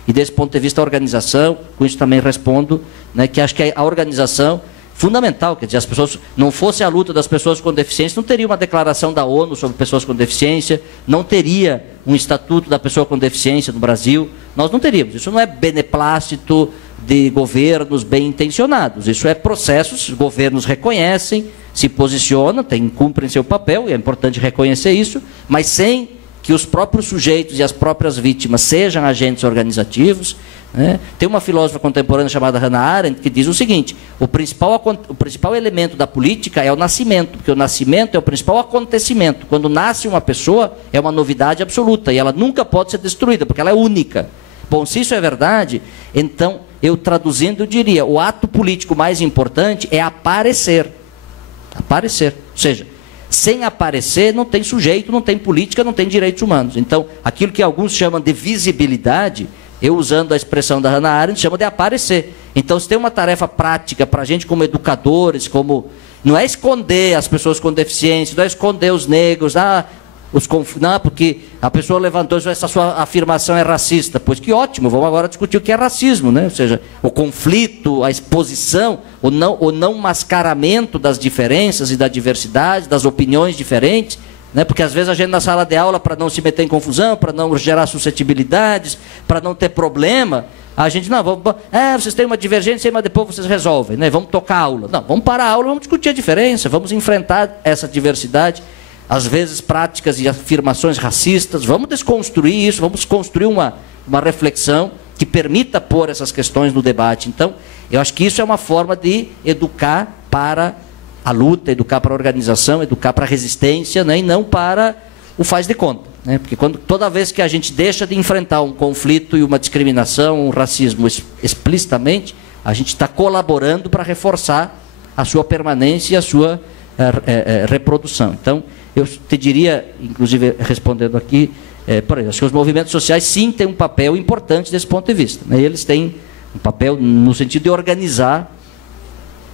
e desse ponto de vista a organização, com isso também respondo, né, que acho que a organização fundamental, quer dizer, as pessoas, não fosse a luta das pessoas com deficiência, não teria uma declaração da ONU sobre pessoas com deficiência, não teria um estatuto da pessoa com deficiência no Brasil, nós não teríamos. Isso não é beneplácito de governos bem intencionados, isso é processos, governos reconhecem, se posicionam, cumprem seu papel, e é importante reconhecer isso, mas sem que os próprios sujeitos e as próprias vítimas sejam agentes organizativos, né? Tem uma filósofa contemporânea chamada Hannah Arendt que diz o seguinte, o principal elemento da política é o nascimento, porque o nascimento é o principal acontecimento. Quando nasce uma pessoa, é uma novidade absoluta, e ela nunca pode ser destruída, porque ela é única. Bom, se isso é verdade, então, eu traduzindo, eu diria, o ato político mais importante é aparecer. Aparecer. Ou seja, sem aparecer não tem sujeito, não tem política, não tem direitos humanos. Então, aquilo que alguns chamam de visibilidade, eu usando a expressão da Hannah Arendt, chamo de aparecer. Então, se tem uma tarefa prática para a gente como educadores, como... Não é esconder as pessoas com deficiência, não é esconder os negros, não, porque a pessoa levantou, essa sua afirmação é racista. Pois que ótimo, vamos agora discutir o que é racismo, né? Ou seja, o conflito, a exposição, o não mascaramento das diferenças e da diversidade, das opiniões diferentes, né? Porque às vezes a gente na sala de aula, para não se meter em confusão, para não gerar suscetibilidades, para não ter problema, a gente, não, vocês têm uma divergência, mas depois vocês resolvem, né? Vamos tocar a aula. Não, vamos parar a aula, vamos discutir a diferença, vamos enfrentar essa diversidade, às vezes práticas e afirmações racistas, vamos desconstruir isso, vamos construir uma reflexão que permita pôr essas questões no debate. Então, eu acho que isso é uma forma de educar para a luta, educar para a organização, educar para a resistência, né? E não para o faz de conta. Né? Porque toda vez que a gente deixa de enfrentar um conflito e uma discriminação, um racismo explicitamente, a gente está colaborando para reforçar a sua permanência e a sua reprodução. Então, eu te diria, inclusive respondendo aqui, por exemplo, acho que os movimentos sociais sim têm um papel importante desse ponto de vista. Né? Eles têm um papel no sentido de organizar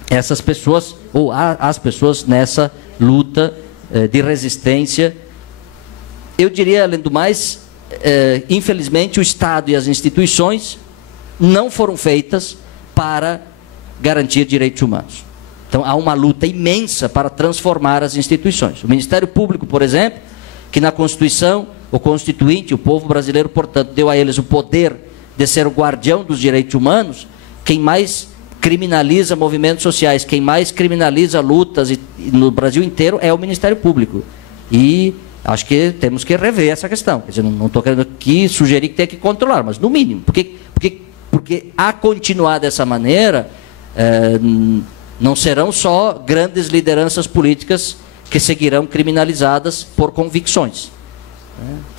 essas pessoas, ou as pessoas nessa luta de resistência. Eu diria, além do mais, infelizmente o Estado e as instituições não foram feitas para garantir direitos humanos. Então, há uma luta imensa para transformar as instituições. O Ministério Público, por exemplo, que na Constituição, o Constituinte, o povo brasileiro, portanto, deu a eles o poder de ser o guardião dos direitos humanos, quem mais criminaliza movimentos sociais, quem mais criminaliza lutas no Brasil inteiro é o Ministério Público. E acho que temos que rever essa questão. Quer dizer, não estou querendo aqui sugerir que tem que controlar, mas no mínimo, porque a continuar dessa maneira... não serão só grandes lideranças políticas que seguirão criminalizadas por convicções.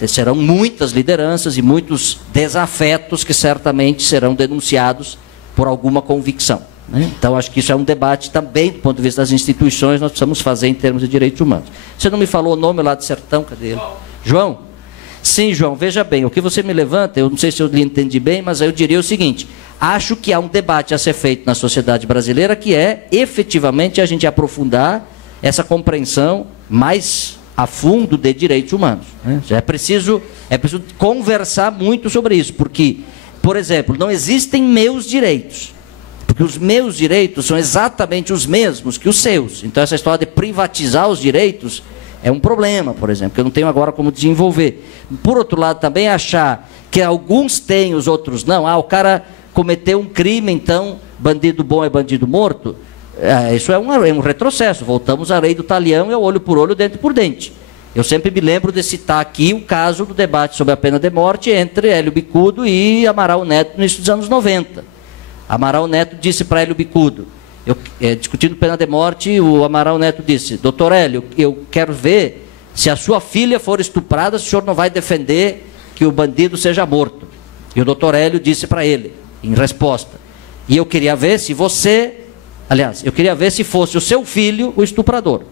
Serão muitas lideranças e muitos desafetos que certamente serão denunciados por alguma convicção. Então, acho que isso é um debate também, do ponto de vista das instituições, nós precisamos fazer em termos de direitos humanos. Você não me falou o nome lá de Sertão, cadê ele? João? Sim, João, veja bem, o que você me levanta, eu não sei se eu lhe entendi bem, mas eu diria o seguinte: acho que há um debate a ser feito na sociedade brasileira que é, efetivamente, a gente aprofundar essa compreensão mais a fundo de direitos humanos. Né? É preciso conversar muito sobre isso, porque, por exemplo, não existem meus direitos, porque os meus direitos são exatamente os mesmos que os seus. Então, essa história de privatizar os direitos é um problema, por exemplo, que eu não tenho agora como desenvolver. Por outro lado, também achar que alguns têm, os outros não. O cara cometeu um crime, então bandido bom é bandido morto. Isso é um retrocesso. Voltamos à lei do talião, é olho por olho, dente por dente. Eu sempre me lembro de citar aqui o caso do debate sobre a pena de morte entre Hélio Bicudo e Amaral Neto no início dos anos 90. Amaral Neto disse para Hélio Bicudo, discutindo pena de morte, o Amaral Neto disse: doutor Hélio, eu quero ver se a sua filha for estuprada, se o senhor não vai defender que o bandido seja morto. E o doutor Hélio disse para ele, em resposta: e eu queria ver se eu queria ver se fosse o seu filho o estuprador.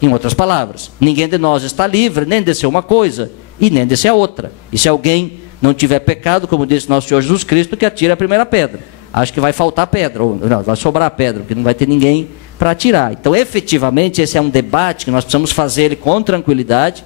Em outras palavras, ninguém de nós está livre nem de ser uma coisa e nem de ser a outra. E se alguém não tiver pecado, como disse nosso Senhor Jesus Cristo, que atire a primeira pedra. Acho que vai faltar pedra, ou não, vai sobrar pedra, porque não vai ter ninguém para atirar. Então, efetivamente, esse é um debate que nós precisamos fazer ele com tranquilidade,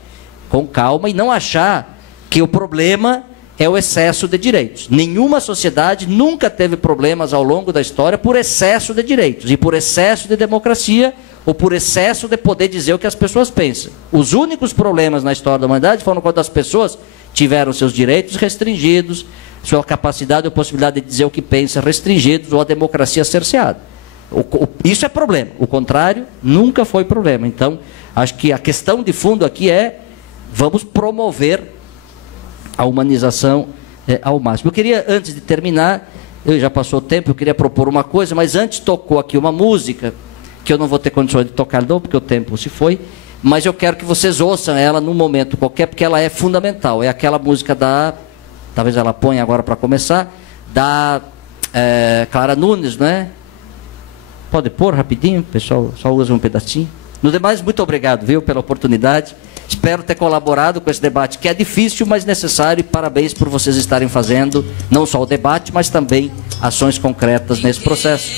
com calma, e não achar que o problema é o excesso de direitos. Nenhuma sociedade nunca teve problemas ao longo da história por excesso de direitos, e por excesso de democracia, ou por excesso de poder dizer o que as pessoas pensam. Os únicos problemas na história da humanidade foram quando as pessoas tiveram seus direitos restringidos, sua capacidade ou possibilidade de dizer o que pensa restringidos, ou a democracia cerceada. Isso é problema. O contrário nunca foi problema. Então, acho que a questão de fundo aqui é: vamos promover a humanização ao máximo. Eu queria, antes de terminar, já passou o tempo, eu queria propor uma coisa, mas antes tocou aqui uma música, que eu não vou ter condições de tocar não, porque o tempo se foi, mas eu quero que vocês ouçam ela num momento qualquer, porque ela é fundamental. É aquela música da talvez ela ponha agora para começar, da Clara Nunes, não é? Pode pôr rapidinho, pessoal, só usa um pedacinho. No demais, muito obrigado, viu, pela oportunidade. Espero ter colaborado com esse debate, que é difícil, mas necessário, e parabéns por vocês estarem fazendo, não só o debate, mas também ações concretas nesse processo.